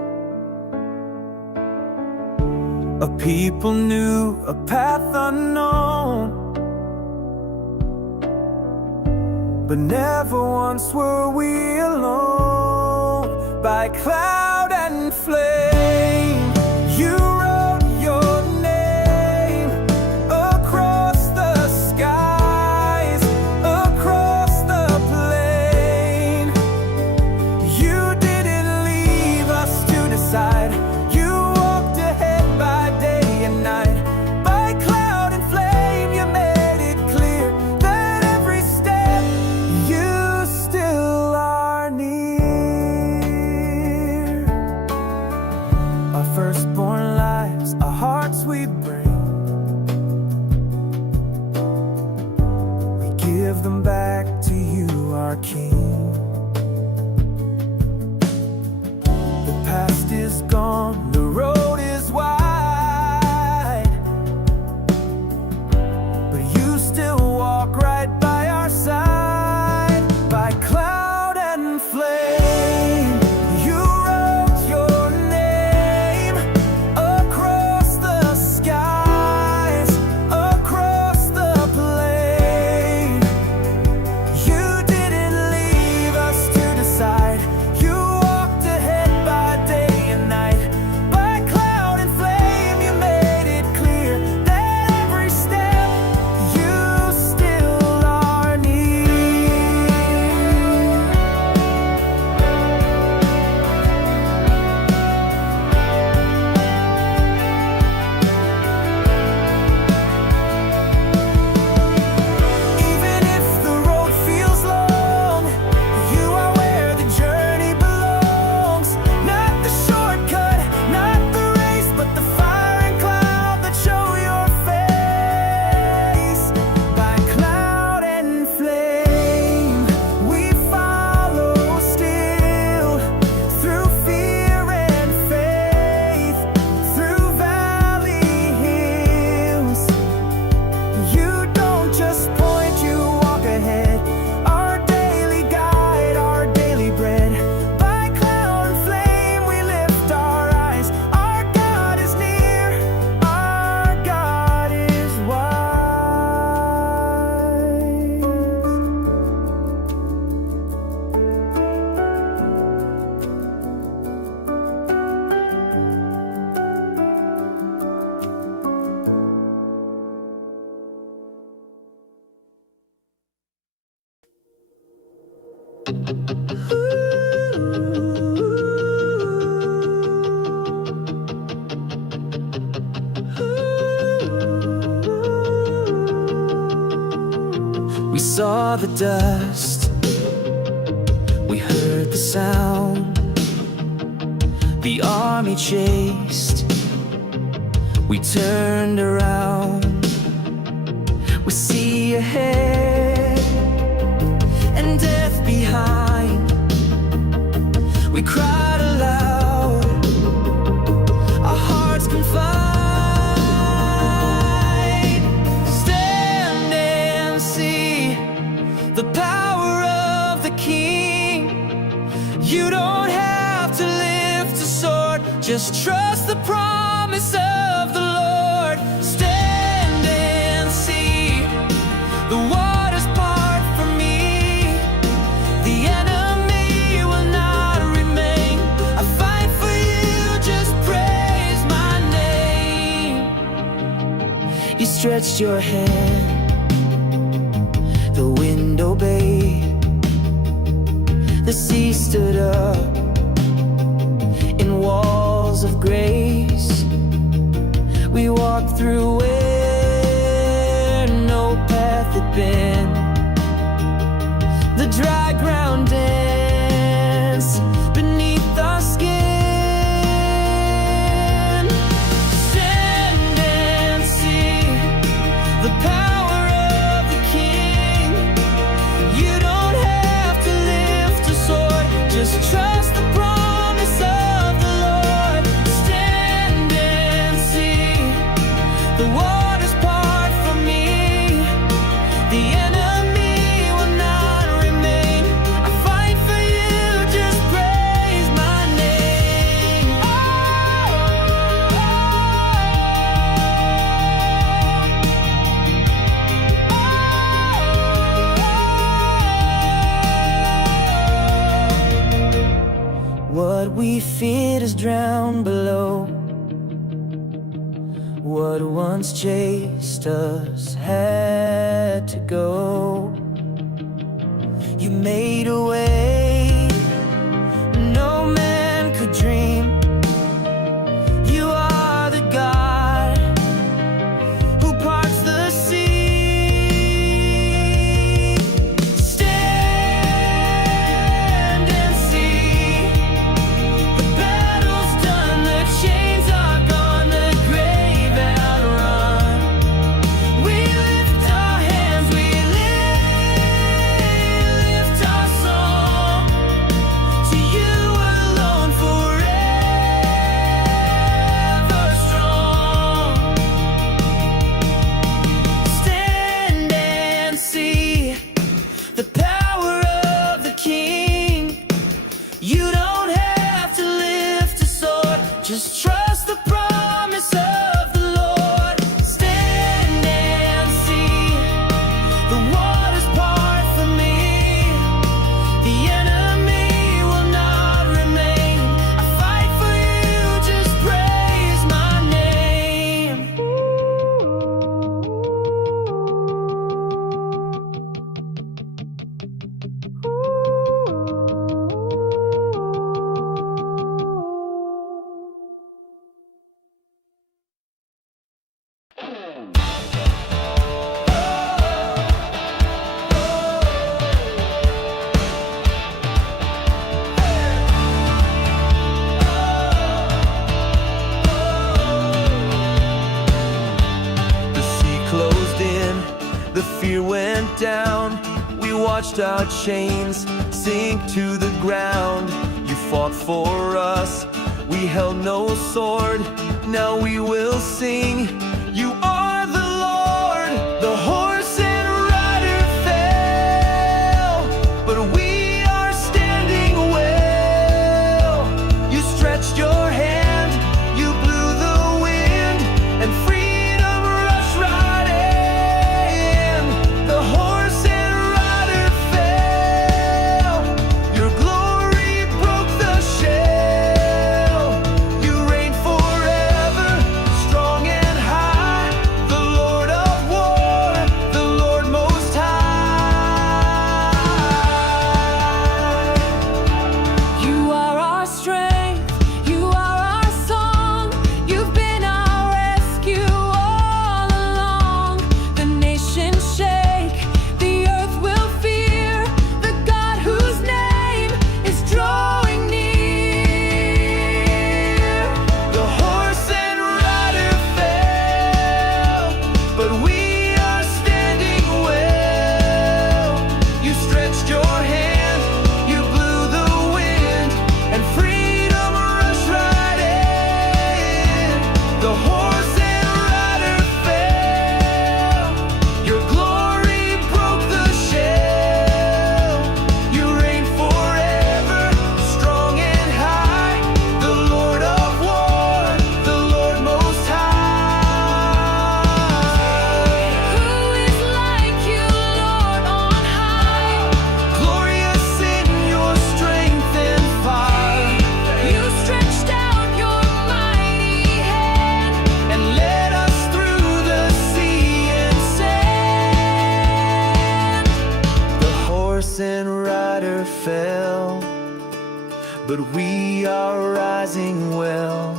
A people knew, a path unknown, but never once were we alone. By cloud and flame, you wrote your name across the skies, across the plain. You didn't leave us to decide. You walked ahead by day and night. By cloud and flame, you made it clear that every step you still are near. Our firstborn lives, our hearts we bring, we give them back to you, our King. The past is gone, the road is wide, but you still walk right by our side. By cloud and flame, you wrote your name across the skies, across the plain. You didn't leave us to decide. You walked ahead by day and night. By cloud and flame, you made it clear that every step you still are near. Even if the road feels long, you are where the journey belongs. Not the shortcut, not the race, but the fire and cloud that show your face. By cloud and flame, we follow still, through fear and faith, through valley hills. You don't just point, you walk ahead. Our daily guide, our daily bread. By cloud and flame, we lift our eyes. Our God is near, our God is wise. We saw the dust, we heard the sound. The army chased, we turned around. We see ahead and death behind. We cried aloud, our hearts confined. Stand and see the power of the King. You don't have to lift a sword, just trust the promise of the Lord. Stand and see the waters part for me. The enemy will not remain. I fight for you, just praise my name. You stretched your hand, the wind obeyed. The sea stood up in walls of grace. We walked through where no path had been. The dry ground danced beneath our skin. Stand and see the power of the King. You don't have to lift a sword, just trust the promise of the Lord. Stand and see the waters part we feared is drowned below. What once chased us had to go. You made a way no man could dream. You are the God who parts the sea. Stand and see, the battle's done, the chains are gone, the grave outrun. We lift our hands, we lift our song to you alone, forever strong. Stand and see the power of the King. You don't have to lift a sword, just trust the promise of the Lord. Stand and see the waters part for me. The enemy will not remain. I fight for you, just praise my name. The sea closed in, the fear went down. We watched our chains sink to the ground. You fought for us, we held no sword. Now we will sing, you are the Lord. The horse and rider fell, but we are standing well. You stretched your hand, you blew the wind, and freedom rushed right in. The horse and rider fell, your glory broke the shell. You reign forever, strong and high, the Lord of war, the Lord most high. You are our strength, you are our song. You've been our rescue all along. The nations shake, the earth will fear the God whose name is drawing near. The horse and rider fell, but we are standing well. You stretched your hand, you blew the wind, and freedom rushed right in. The horse and rider fell, your glory broke the shell. You reign forever, strong and high, the Lord of war, the Lord most high. Who is like you, Lord on high? Glorious in your strength and fire. You stretched out your mighty hand and led us through the sea and sand. The horse and rider fell, but we are rising well.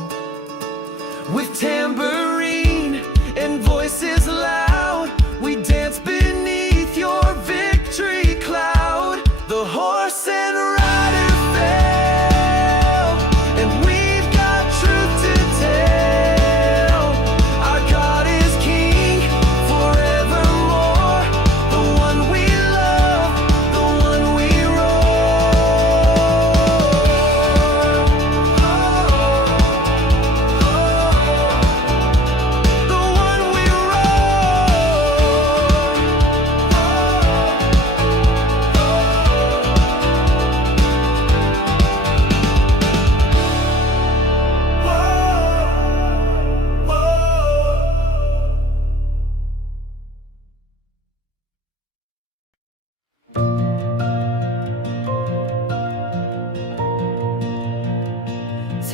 With tambourine and voices loud, we dance beneath your victory cloud. The horse and rider fell, and we've got truth to tell. Our God is King forevermore, the one we love, the one we roar.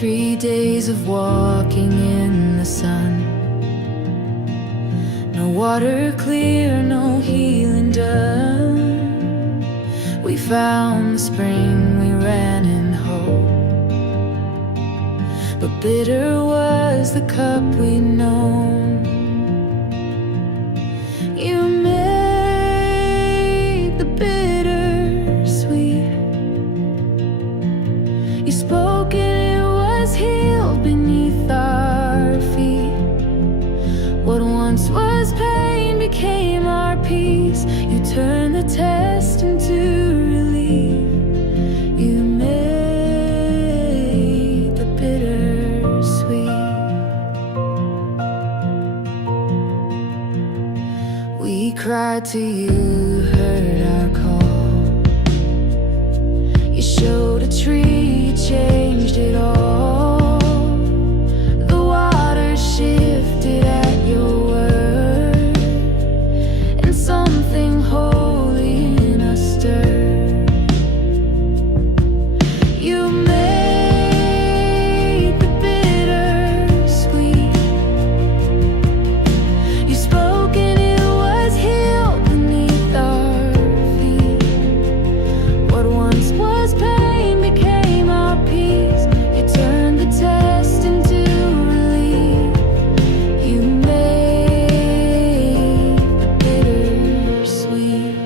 3 days of walking in the sun. No water clear, no healing done. We found the spring, we ran in hope, but bitter was the cup we'd known. You made the bitter sweet. You spoke and it was healed beneath our feet. What once was pain became our peace. You turned the test into relief. You made the bitter sweet. We cried to you, heard our call. You showed a tree, you changed it all. The water shifted at your word, and something holy in us stirred. You made the bitter sweet. You spoke and it was healed beneath our feet. What once was pain became our peace. You turned the test into relief. You made the bitter sweet.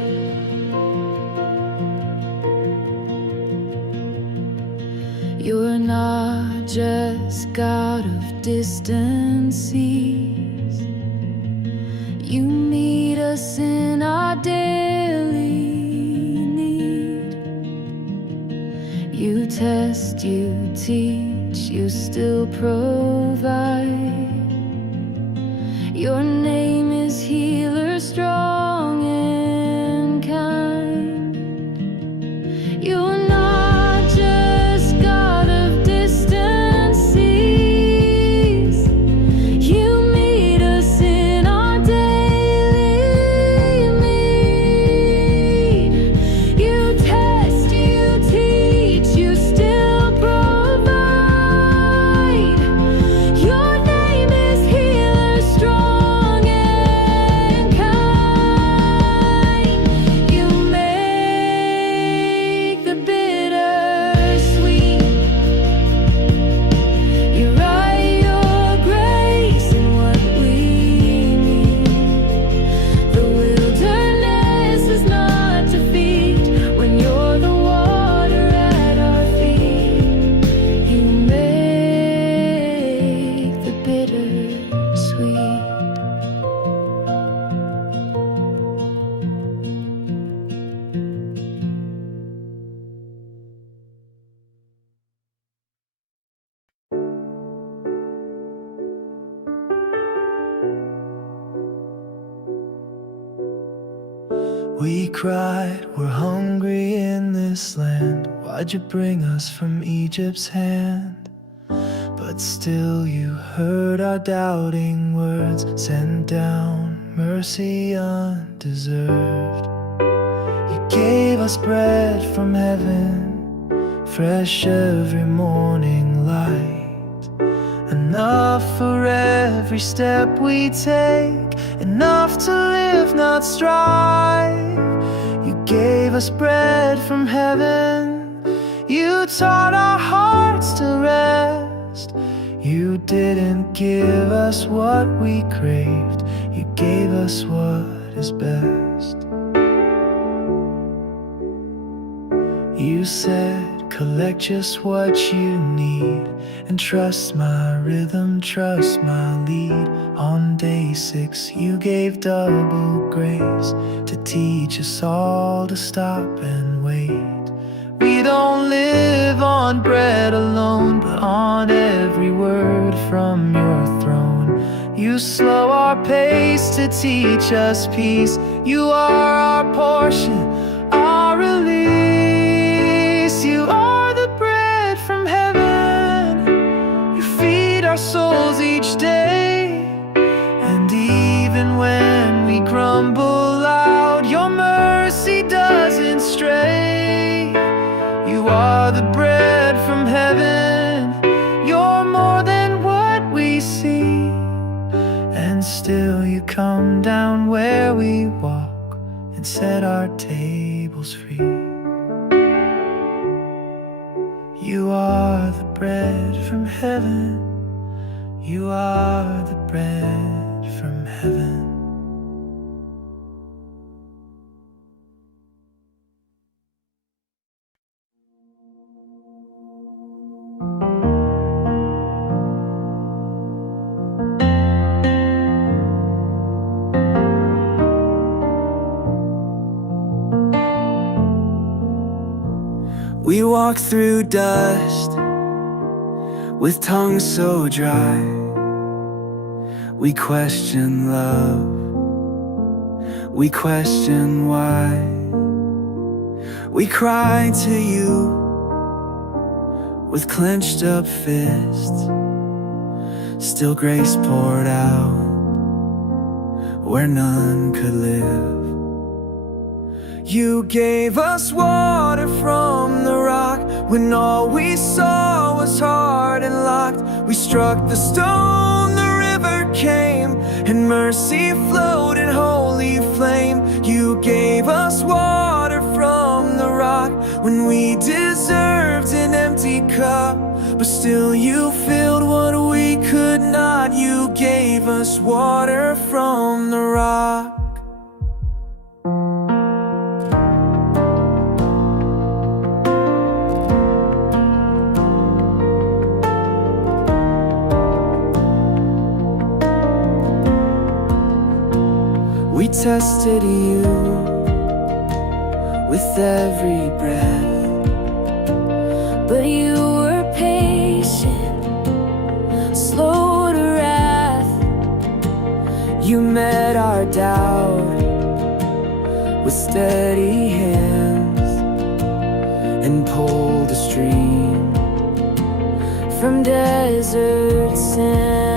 You're not just God of distant seas. You meet us in our daily need. You test, you teach, you still provide. Your name is healer, strong and kind. You're not just God of distant seas. You meet us in our daily need. You test, you teach, you still provide. Your name is healer, strong and kind. You make the bitter sweet. You write your grace in what we need. The wilderness is not defeat when you're the water at our feet. You make the bitter sweet. We cried, we're hungry in this land. Why'd you bring us from Egypt's hand? But still you heard our doubting words, sent down mercy undeserved. You gave us bread from heaven, fresh every morning light. Enough for every step we take, enough to live, not strive. You gave us bread from heaven. You taught our hearts to rest. You didn't give us what we craved. You gave us what is best. You said, collect just what you need, and trust my rhythm, trust my lead. On day 6 you gave double grace to teach us all to stop and wait. We don't live on bread alone, but on every word from your throne. You slow our pace to teach us peace. You are our portion, our release. You are the bread from heaven. You feed our souls each day. And even when we grumble loud, your mercy doesn't stray. You are the bread from heaven. come down where we walk and set our tables free. You are the bread from heaven. You are the bread from heaven. We walk through dust with tongues so dry. We question love, we question why. We cry to you with clenched up fists. Still grace poured out where none could live. You gave us water from the rock when all we saw was hard and locked. We struck the stone, the river came, and mercy flowed in holy flame. You gave us water from the rock when we deserved an empty cup, but still you filled what we could not. You gave us water from the rock. We tested you with every breath, but you were patient, slow to wrath. you met our doubt with steady hands and pulled a stream From desert sand.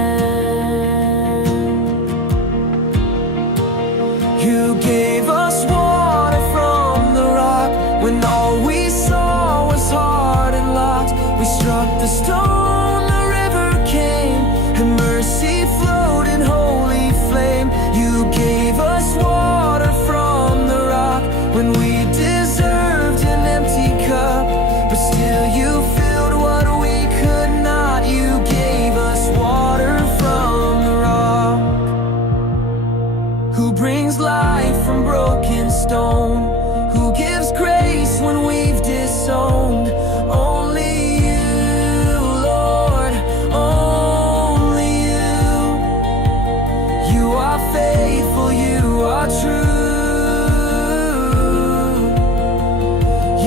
You gave us water from the rock when all we saw was hard and locked. We struck the stone, the river came, and mercy flowed in holy flame. You gave us water from the rock when we deserved an empty cup, but still you filled what we could not. You gave us water from the rock, who brings life from broken stone, who gives grace when we've disowned. Only you, Lord, only you. You are faithful, you are true.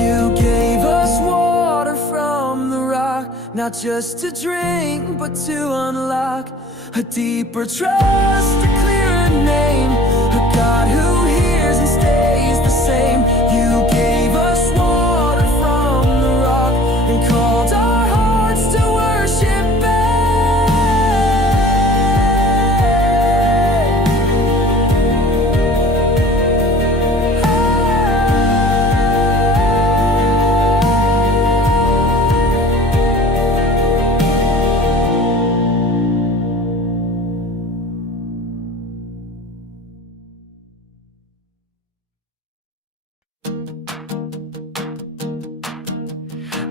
You gave us water from the rock, not just to drink, but to unlock a deeper trust, a clearer name, a God who hears and stays the same. You gave us water from the rock and called our hearts to worship back.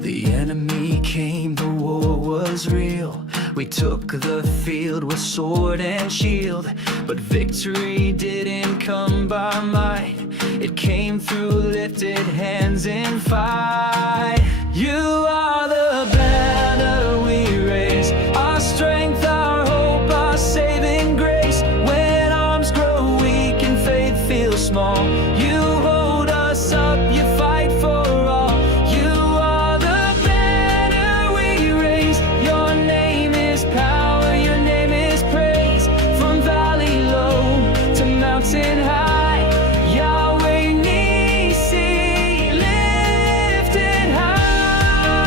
The enemy came, the war was real. We took the field with sword and shield, but victory didn't come by might. It came through lifted hands in fight. You are the banner we raise, our strength, our hope, our saving grace. When arms grow weak and faith feels small, you hold us up, you fight for all. You are the banner we raise. Your name is power, your name is praise. From valley low to mountain high, Yahweh Nissi, lifted high.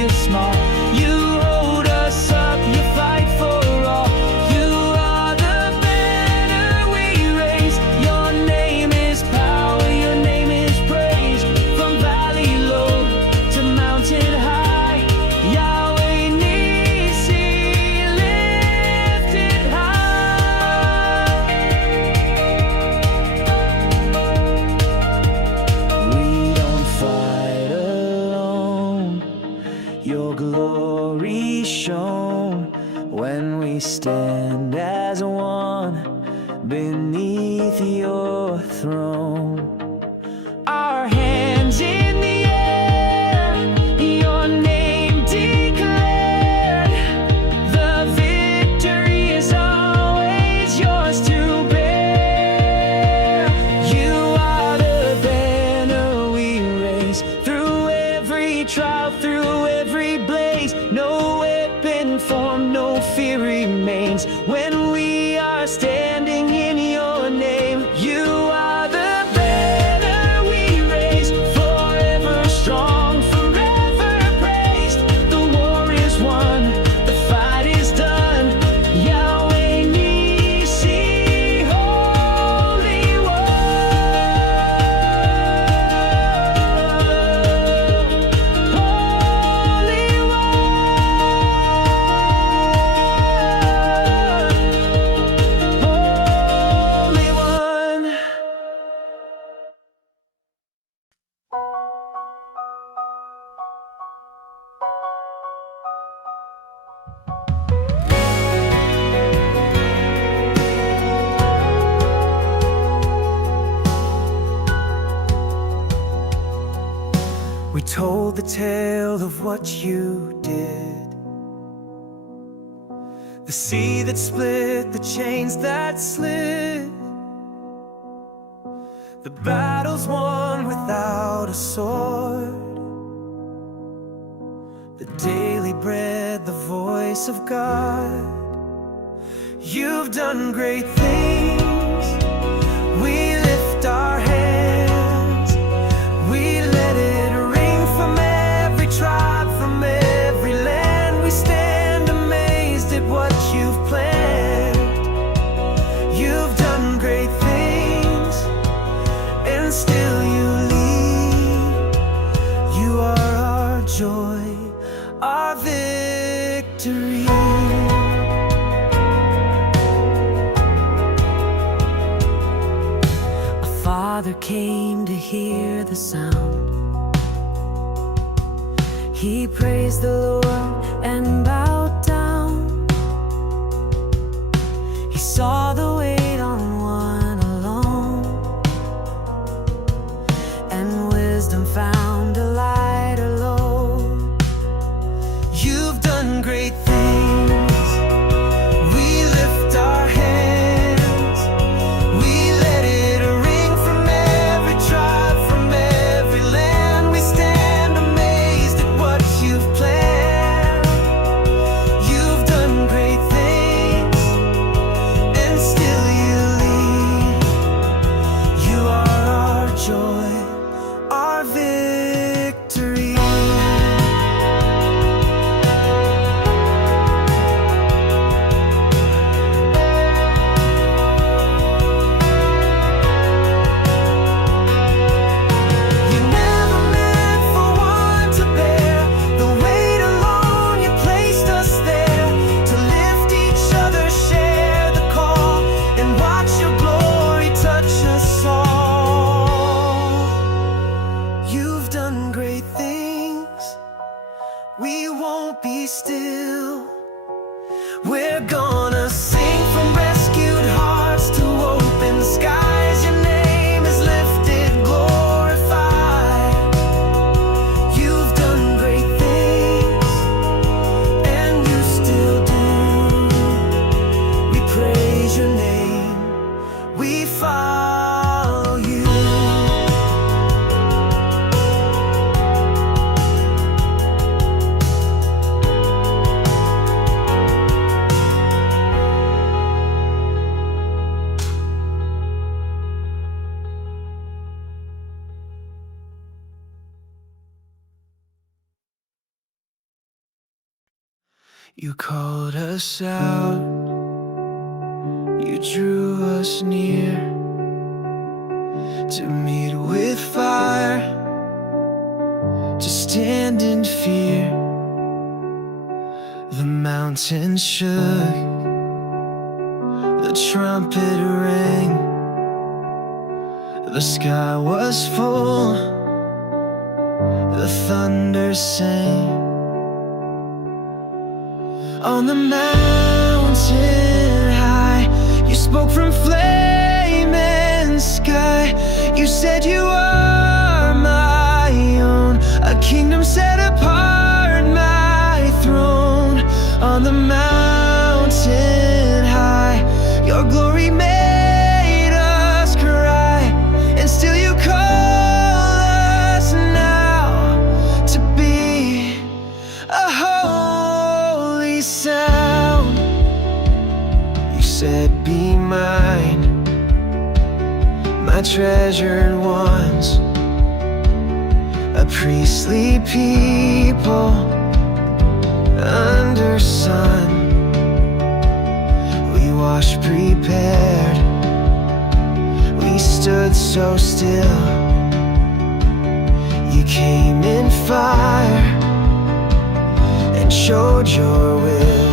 feel small. You hold us up, you fight for all. You are the banner we raise. Your name is power, your name is praise. From valley low to mountain high, Yahweh Nissi, lifted high. We don't fight alone. Your glory shone when we stand as one beneath your throne. Our hands in the air, your name declared. The victory is always yours to bear. You are the banner we raise. Through every trial, through every blaze, no weapon formed, no fear remains. When we are standing in your name, you are the banner we raise. Forever strong, forever praised. The war is won, the fight is done. Yahweh Nissi, Holy One. Holy One. Holy One. We told the tale of what you did. The sea that split, the chains that slid. The battles won without a sword. The daily bread, the voice of God. You've done great things. We lift our hands. We let it ring from every tribe, from every land. We stand amazed at what you've planned. You've done great things, and still you lead. You are our joy, our victory. A father came to hear the sound. He praised the Lord and bowed down. He saw the weight on one alone, and wisdom found a lighter load. You've done great things. We lift our hands. We let it ring from every tribe, from every land. We stand amazed at what you've planned. You've done great things, and still you lead. You are our joy, our victory. You never meant for one to bear the weight alone. You placed us there to lift each other, share the call, and watch your glory touch us all. You've done great things. We won't be still. We're gonna sing from rescued hearts to open skies. Your name is lifted, glorified. You've done great things, and you still do. We praise your name. We follow you. You called us out, you drew us near to meet with fire, to stand in fear. The mountains shook, the trumpet rang, the sky was full, the thunder sang. On the mountain high, you spoke from flame and sky. You said you are my own, a kingdom set apart, my throne. On the mountain high, your glory made us cry, and still you call us now to be a holy sound. You said, be mine, my treasured ones, a priestly people under sun. We washed prepared, we stood so still. You came in fire and showed your will.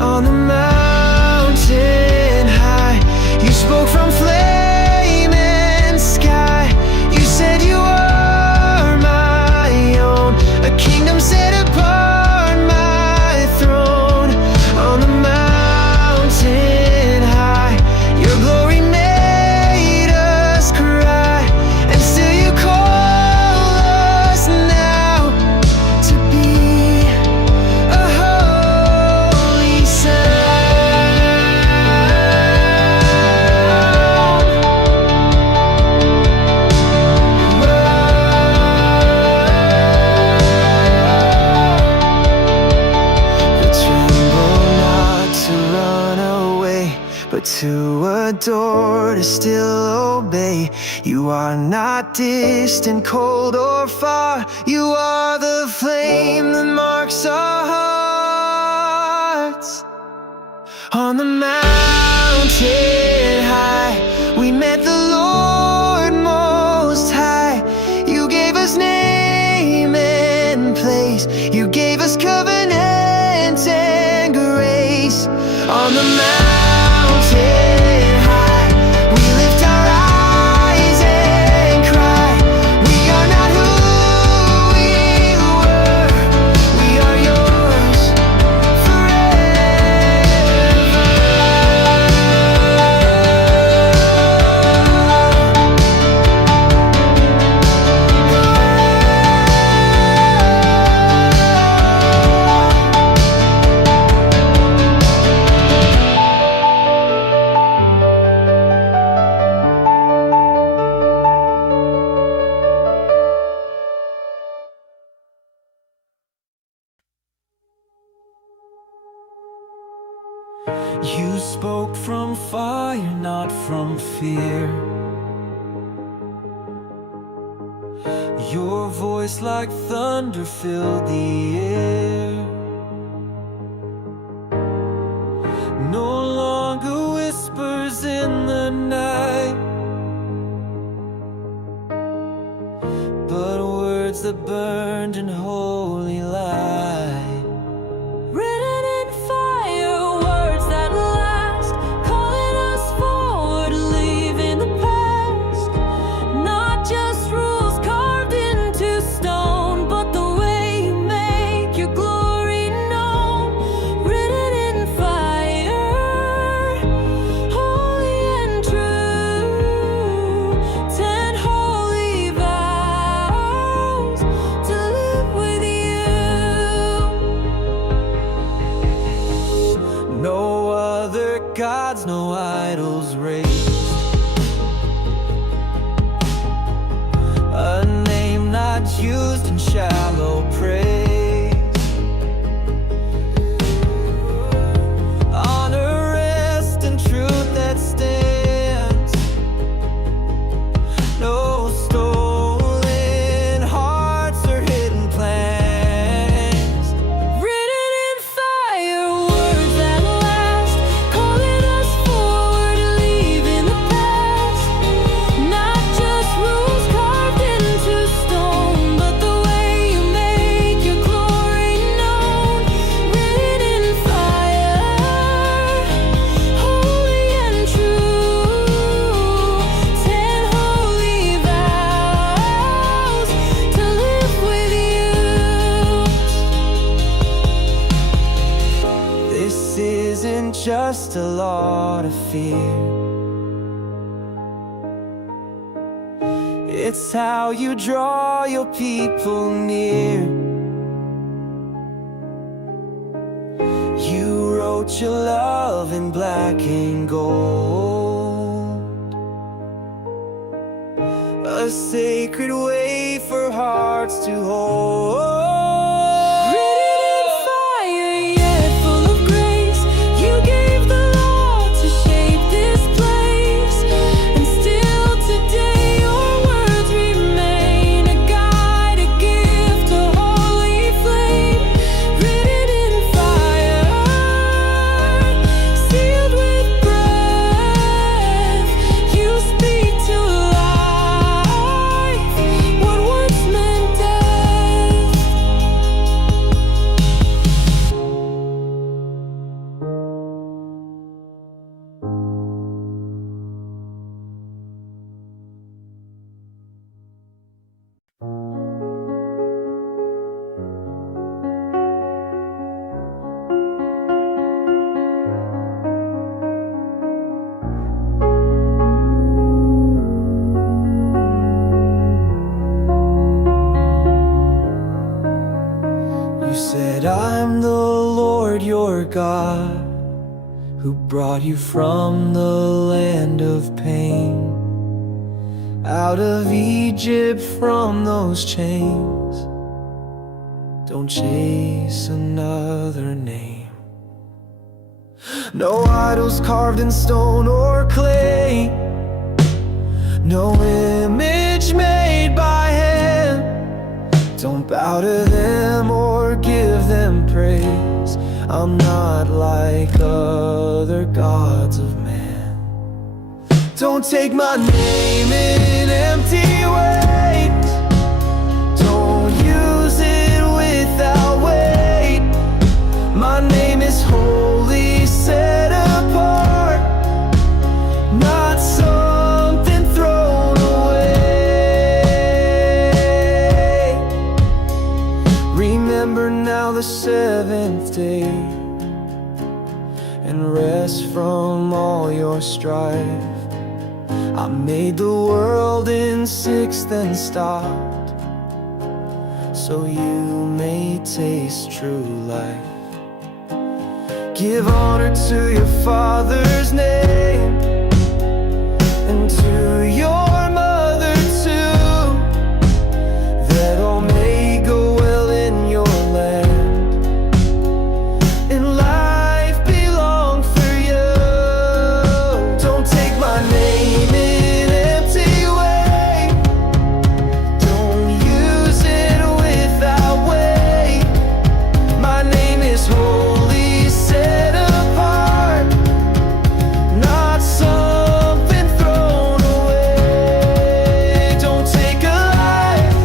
On the mountain high, you spoke from flame and sky. You said you are my own, a kingdom set apart, my throne. On the mountain high, your glory made us cry, and still you call us now to be a holy but to adore, to still obey. You are not distant, cold or far. You are the flame that marks our hearts. On the mountain high, we met the Lord Most High. You gave us name and place, you gave us covenant and grace. On the mountain high, we lift our eyes and cry, we are not who we were, we are yours You spoke from fire, not from fear. Your voice like thunder filled the air. No longer whispers in the night, but words that burned in holy light. Written in fire, words that last, calling us forward, leaving the past. Not just rules carved into stone, but the way you make your glory known. Written in fire, holy and true. 10 holy vows to live with you. No other gods, no idols raised. A name not used in shallow praise. Honor, rest, and truth that stands. No stolen hearts or hidden plans. just a lot of fear. It's how you draw your people near. You wrote your love in black and gold, a sacred way for hearts to hold. You said, I'm the Lord your God, who brought you from the land of pain, out of Egypt from those chains. Don't chase another name. No idols carved in stone or clay, no image made by hand. Don't bow to them or give them praise. I'm not like other gods of man. Don't take my name in empty ways. Don't use it without weight. My name is holy, set apart, not something thrown away. Remember now the seventh day, and rest from all your strife. I made the world in six, then stopped, so you may taste true life. Give honor to your father's name, and to your mother too, that all may go well in your land, and life be long for you. Don't take my name in empty way. Don't use it without weight. My name is holy, set apart, not something thrown away. Don't take a life,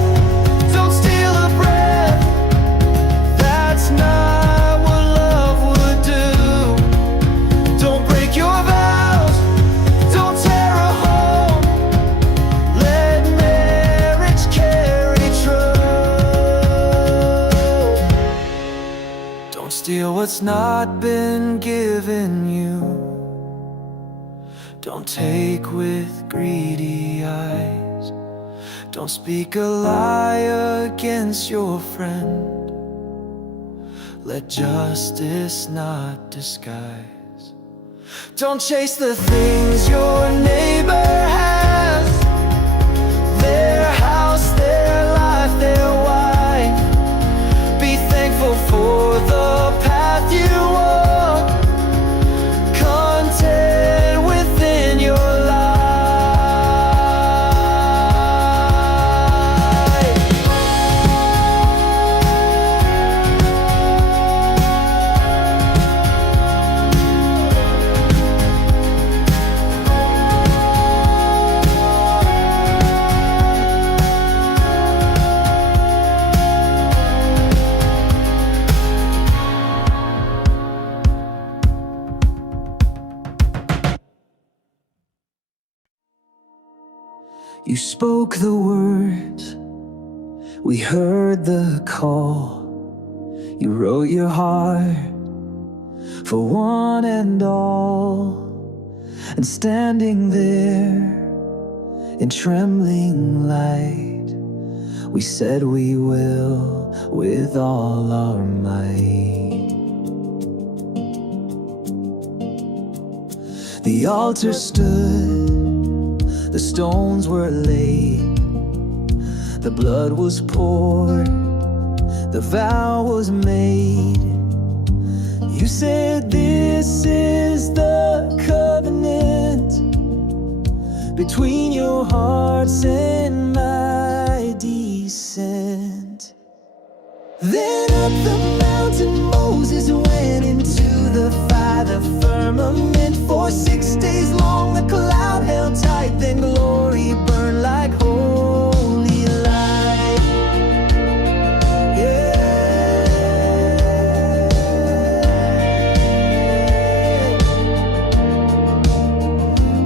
don't steal a breath. That's not what love would do. Don't break your vows, don't tear a home. Let marriage carry true. Don't steal what's not been given you. Don't take with greedy eyes. Don't speak a lie against your friend. Let justice not disguise. Don't chase the things your neighbor has, their house, their life, their wife. Be thankful for the path you walk, content within your life. You spoke the words, we heard the call. You wrote your heart for one and all. And standing there in trembling light, we said we will with all our might. The altar stood, the stones were laid, the blood was poured, the vow was made. You said this is the covenant between your hearts and my descent. Then up the mountain Moses went into the fire, the firmament. For 6 days long the cloud held tight, then glory burned like holy light.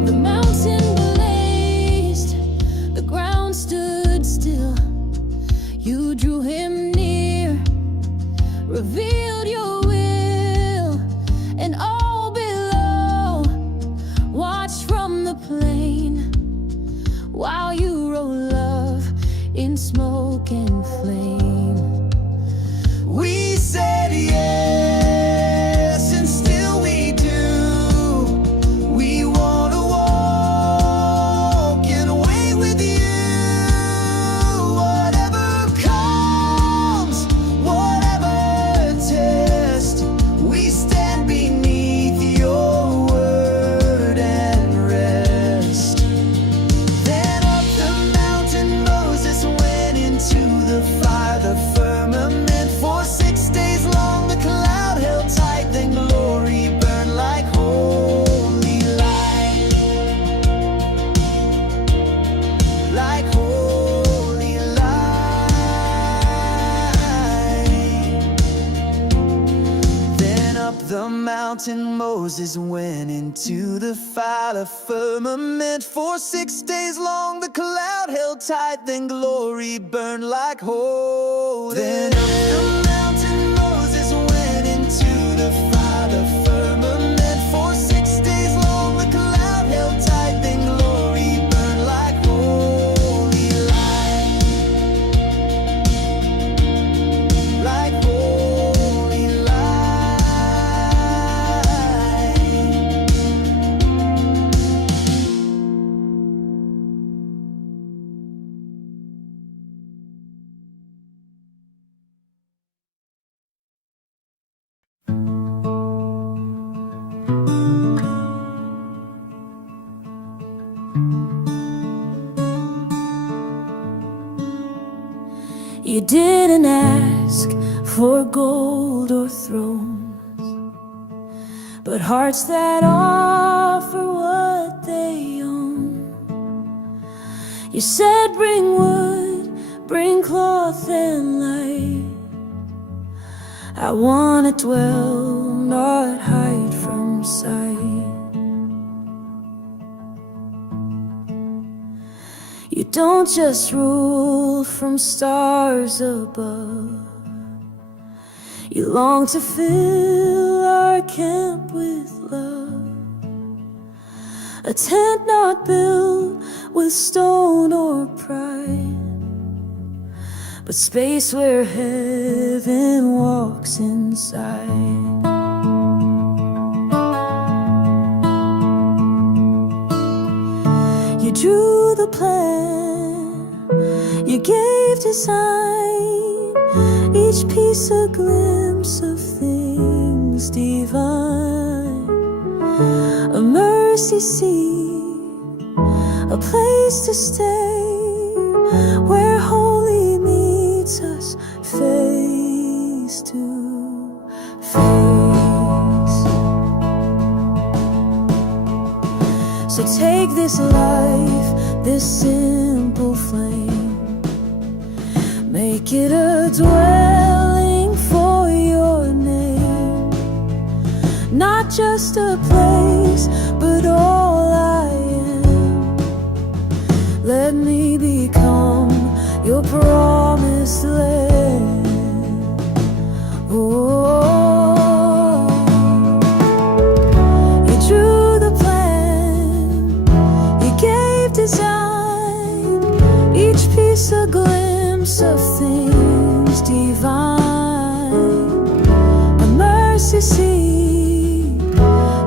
The mountain blazed, the ground stood still. You drew him near, revealed your will, and all below watched from the plain while you wrote love in smoke and flame. We said yes, and still we do. We want to walk in a way with you. Whatever comes, whatever test, we stand beneath your word and rest. Then up the mountain Moses went into the fire, the firmament. For 6 days long the cloud held tight, then glory burned like holy light. Like holy light. Then up the mountain Moses went into the fire, the firmament. For 6 days long the cloud held tight, then glory burned like holy. Then up the mountain Moses went into the fire, the firmament. For 6 days long the cloud held tight, then glory burned like holy light. Like holy light. You didn't ask for gold or thrones, but hearts that offer what they own. You said bring wood, bring cloth and light. I wanna dwell, not hide from sight. You don't just rule from stars above. You long to fill our camp with love. A tent not built with stone or pride, but space where heaven walks inside. You drew the plan, you gave design, each piece a glimpse of things divine. A mercy seat, a place to stay, where holy meets us face to face. So take this life, this simple flame, make it a dwelling for your name. Not just a place, but all I am. Let me become your promised land. Oh, divine, a mercy seat,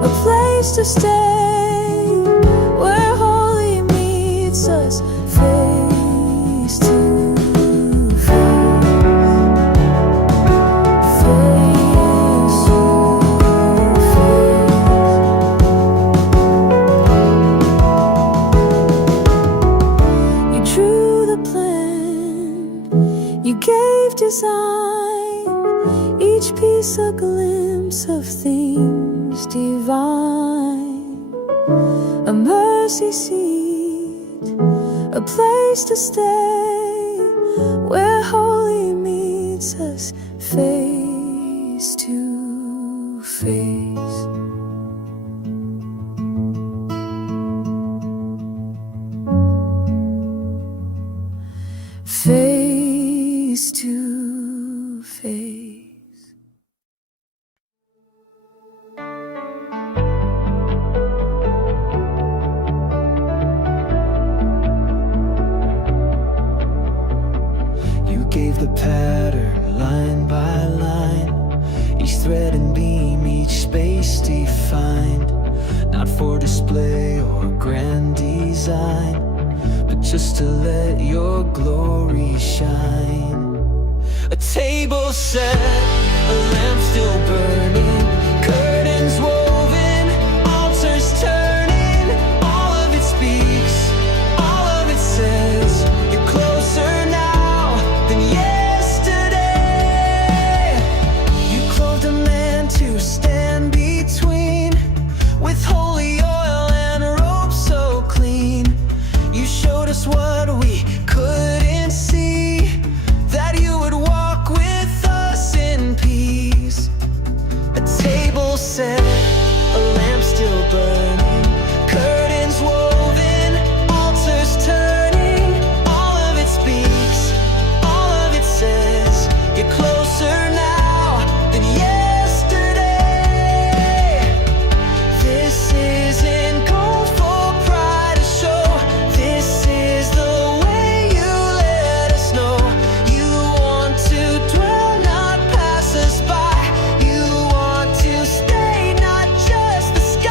a place to stay, where holy meets us face to design, each piece a glimpse of things divine, a mercy seat, a place to stay, where holy meets us face to face. Face to face. You gave the pattern line by line, each thread and beam, each space defined, not for display or grand design, but just to let your glory shine. A table set, a lamp still burning, curtains woven, altars turning. All of it speaks, all of it says, you're closer now than yesterday. You clothed a man to stand between, with holy oil and a robe so clean. You showed us what we couldn't see, that you would walk with us in peace. A table set, a lamp still burning, curtains woven, altars turning. All of it speaks, all of it says, you're closer now than yesterday. This isn't gold for pride to show, this is the way you let us know. You want to dwell, not pass us by. You want to stay, not just the sky.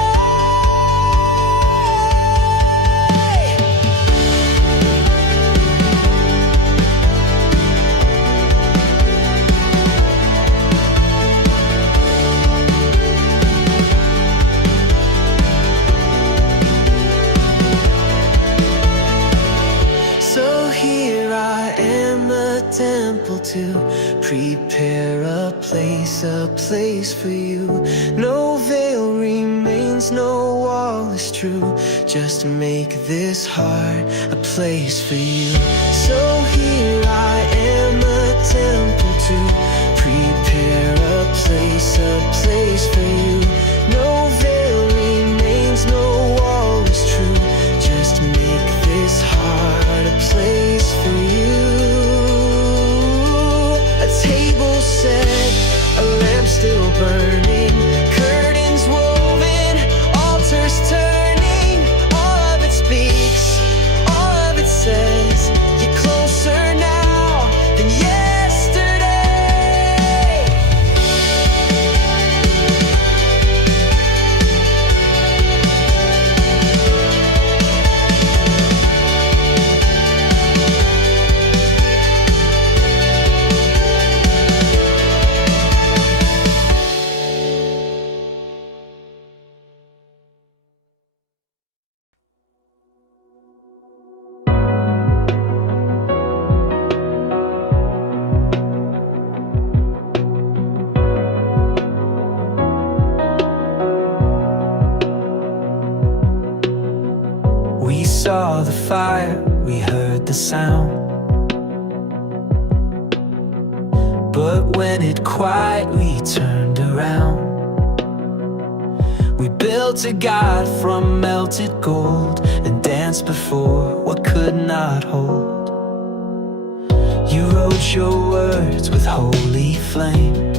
So here I am, the temple to prepare a place for you. No veil remains, no wall is true, just to make this heart a place for you. So here I am, the temple to prepare a place for you. No veil remains, no wall is true, just to make this heart a place for you. A table set, a lamp still burning, curtains woven, altars turning. All of it speaks, all of it says, you're closer now than yesterday. We saw the fire, we heard the sound, but when it quietly turned around, we built a god from melted gold and danced before what could not hold. You wrote your words with holy flame,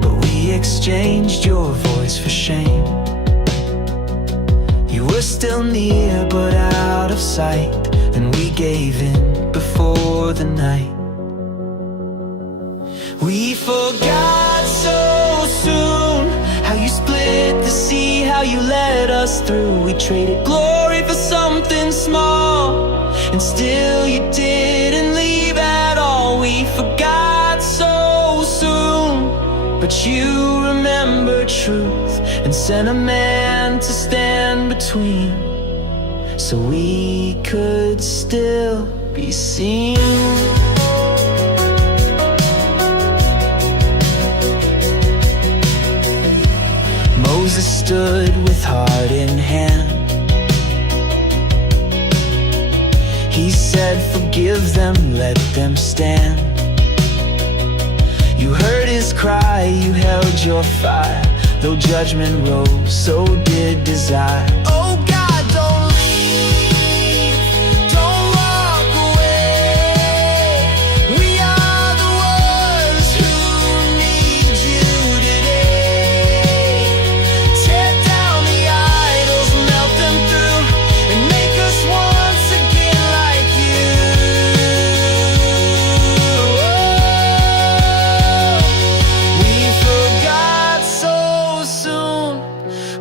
but we exchanged your voice for shame. You were still near but out of sight, and we gave in before for the night. We forgot so soon how you split the sea, how you led us through. We traded glory for something small, and still you didn't leave at all. We forgot so soon, but you remember truth and sent a man to stand between, so we could still be seen. Moses stood with heart in hand. He said, forgive them, let them stand. You heard his cry, you held your fire. Though judgment rose, so did desire. Oh God, don't leave, don't walk away. We are the ones who need you today. Tear down the idols, melt them through, and make us once again like you. We forgot so soon,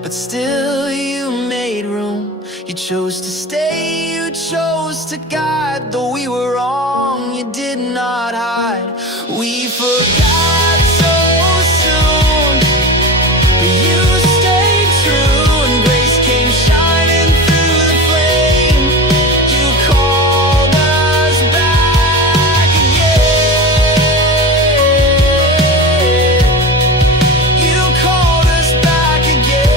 but still you made room. You chose to stay, you chose to guide. Though we were wrong, you did not hide. We forgot so soon, but you stayed true, and grace came shining through the flame. You called us back again. You called us back again.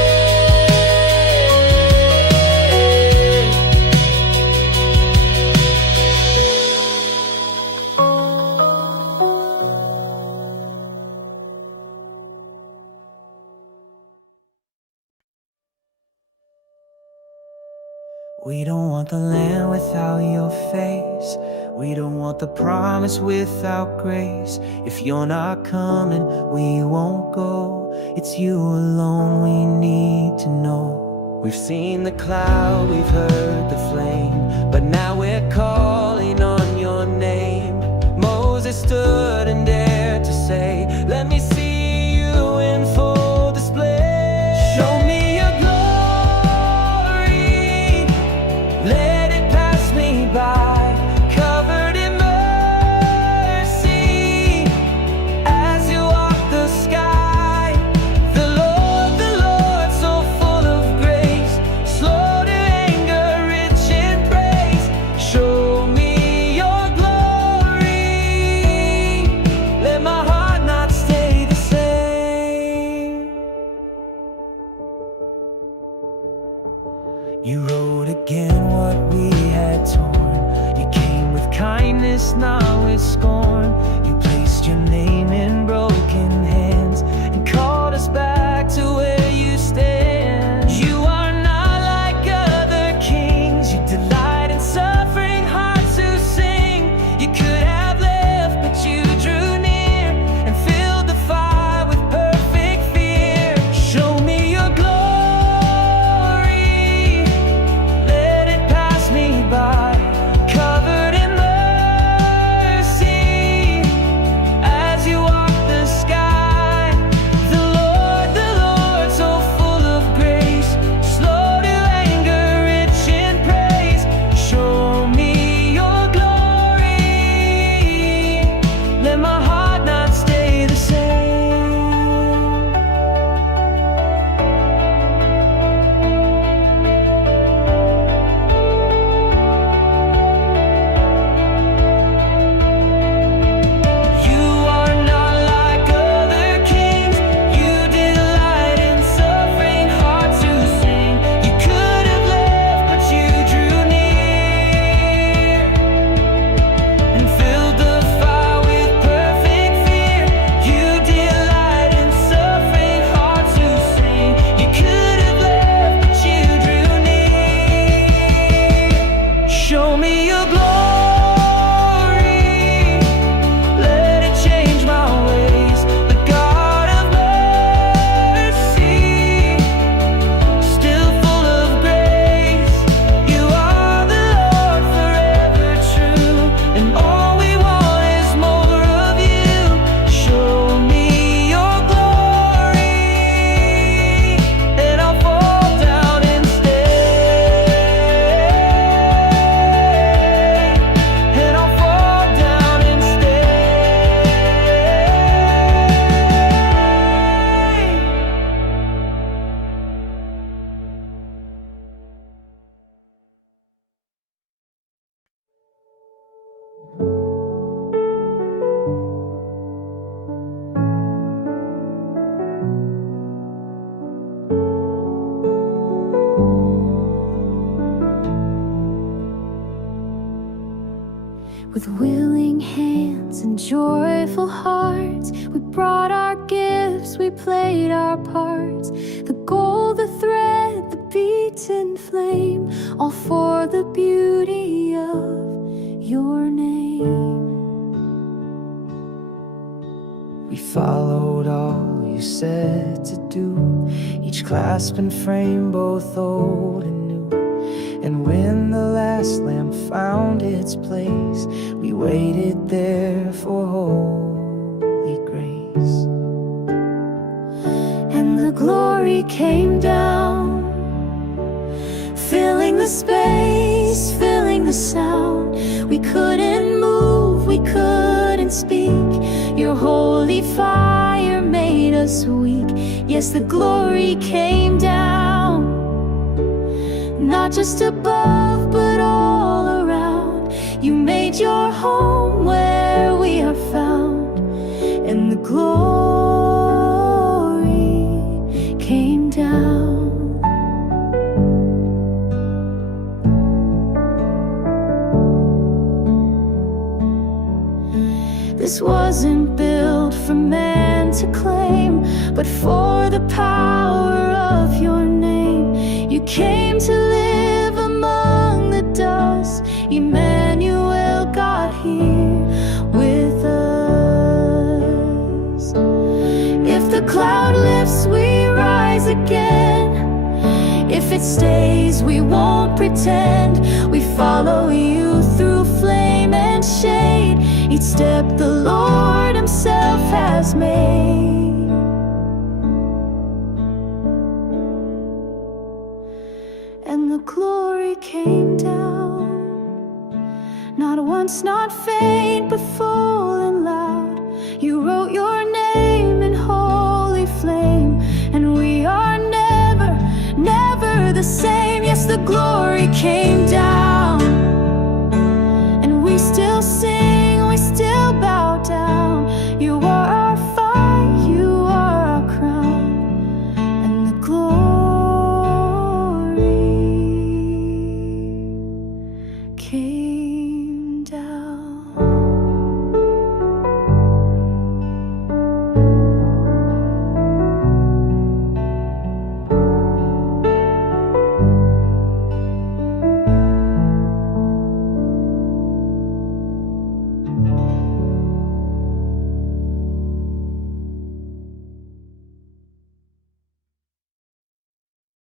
We don't want the land without your face. We don't want the promise without grace. If you're not coming, we won't go. It's you alone we need to know. We've seen the cloud, we've heard the flame, but now we're calling on your name. Moses stood and dared to say, let me see you in full display. Show me your glory, let it pass me by, covered in mercy, as you walk the sky. The Lord, so full of grace, slow to anger, rich in praise. Show me your glory, let my heart not stay the same. You wrote again what we had torn. You came with kindness, not with scorn. You placed your name in broken hands and called us back to where you stand. You are not like other kings. You delight in suffering hearts who sing. You could have left, but you drew near and filled the fire with perfect fear. Show me your glory, let it pass me by, covered in mercy, as you walk With willing hands and joyful hearts, we brought our gifts, we played our parts. The gold, the thread, the beaten flame, all for the beauty of your name. We followed all you said to do, each clasp and frame both old and new. And when the last lamp found its place, we waited there for holy grace. And the glory came down, filling the space, filling the sound. We couldn't move, we couldn't speak. Your holy fire made us weak. Yes, the glory came down, not just above, but all around. You made your home where we are found, and the glory came down. This wasn't built for man to claim, but for the power of your name. You came to live among the dust, Emmanuel, God here with us. If the cloud lifts, we rise again. If it stays, we won't pretend. We follow you through flame and shade, each step the Lord himself has made. And the glory came down, not once, not faint, but full and loud. You wrote your name in holy flame, and we are never, never the same. Yes, the glory came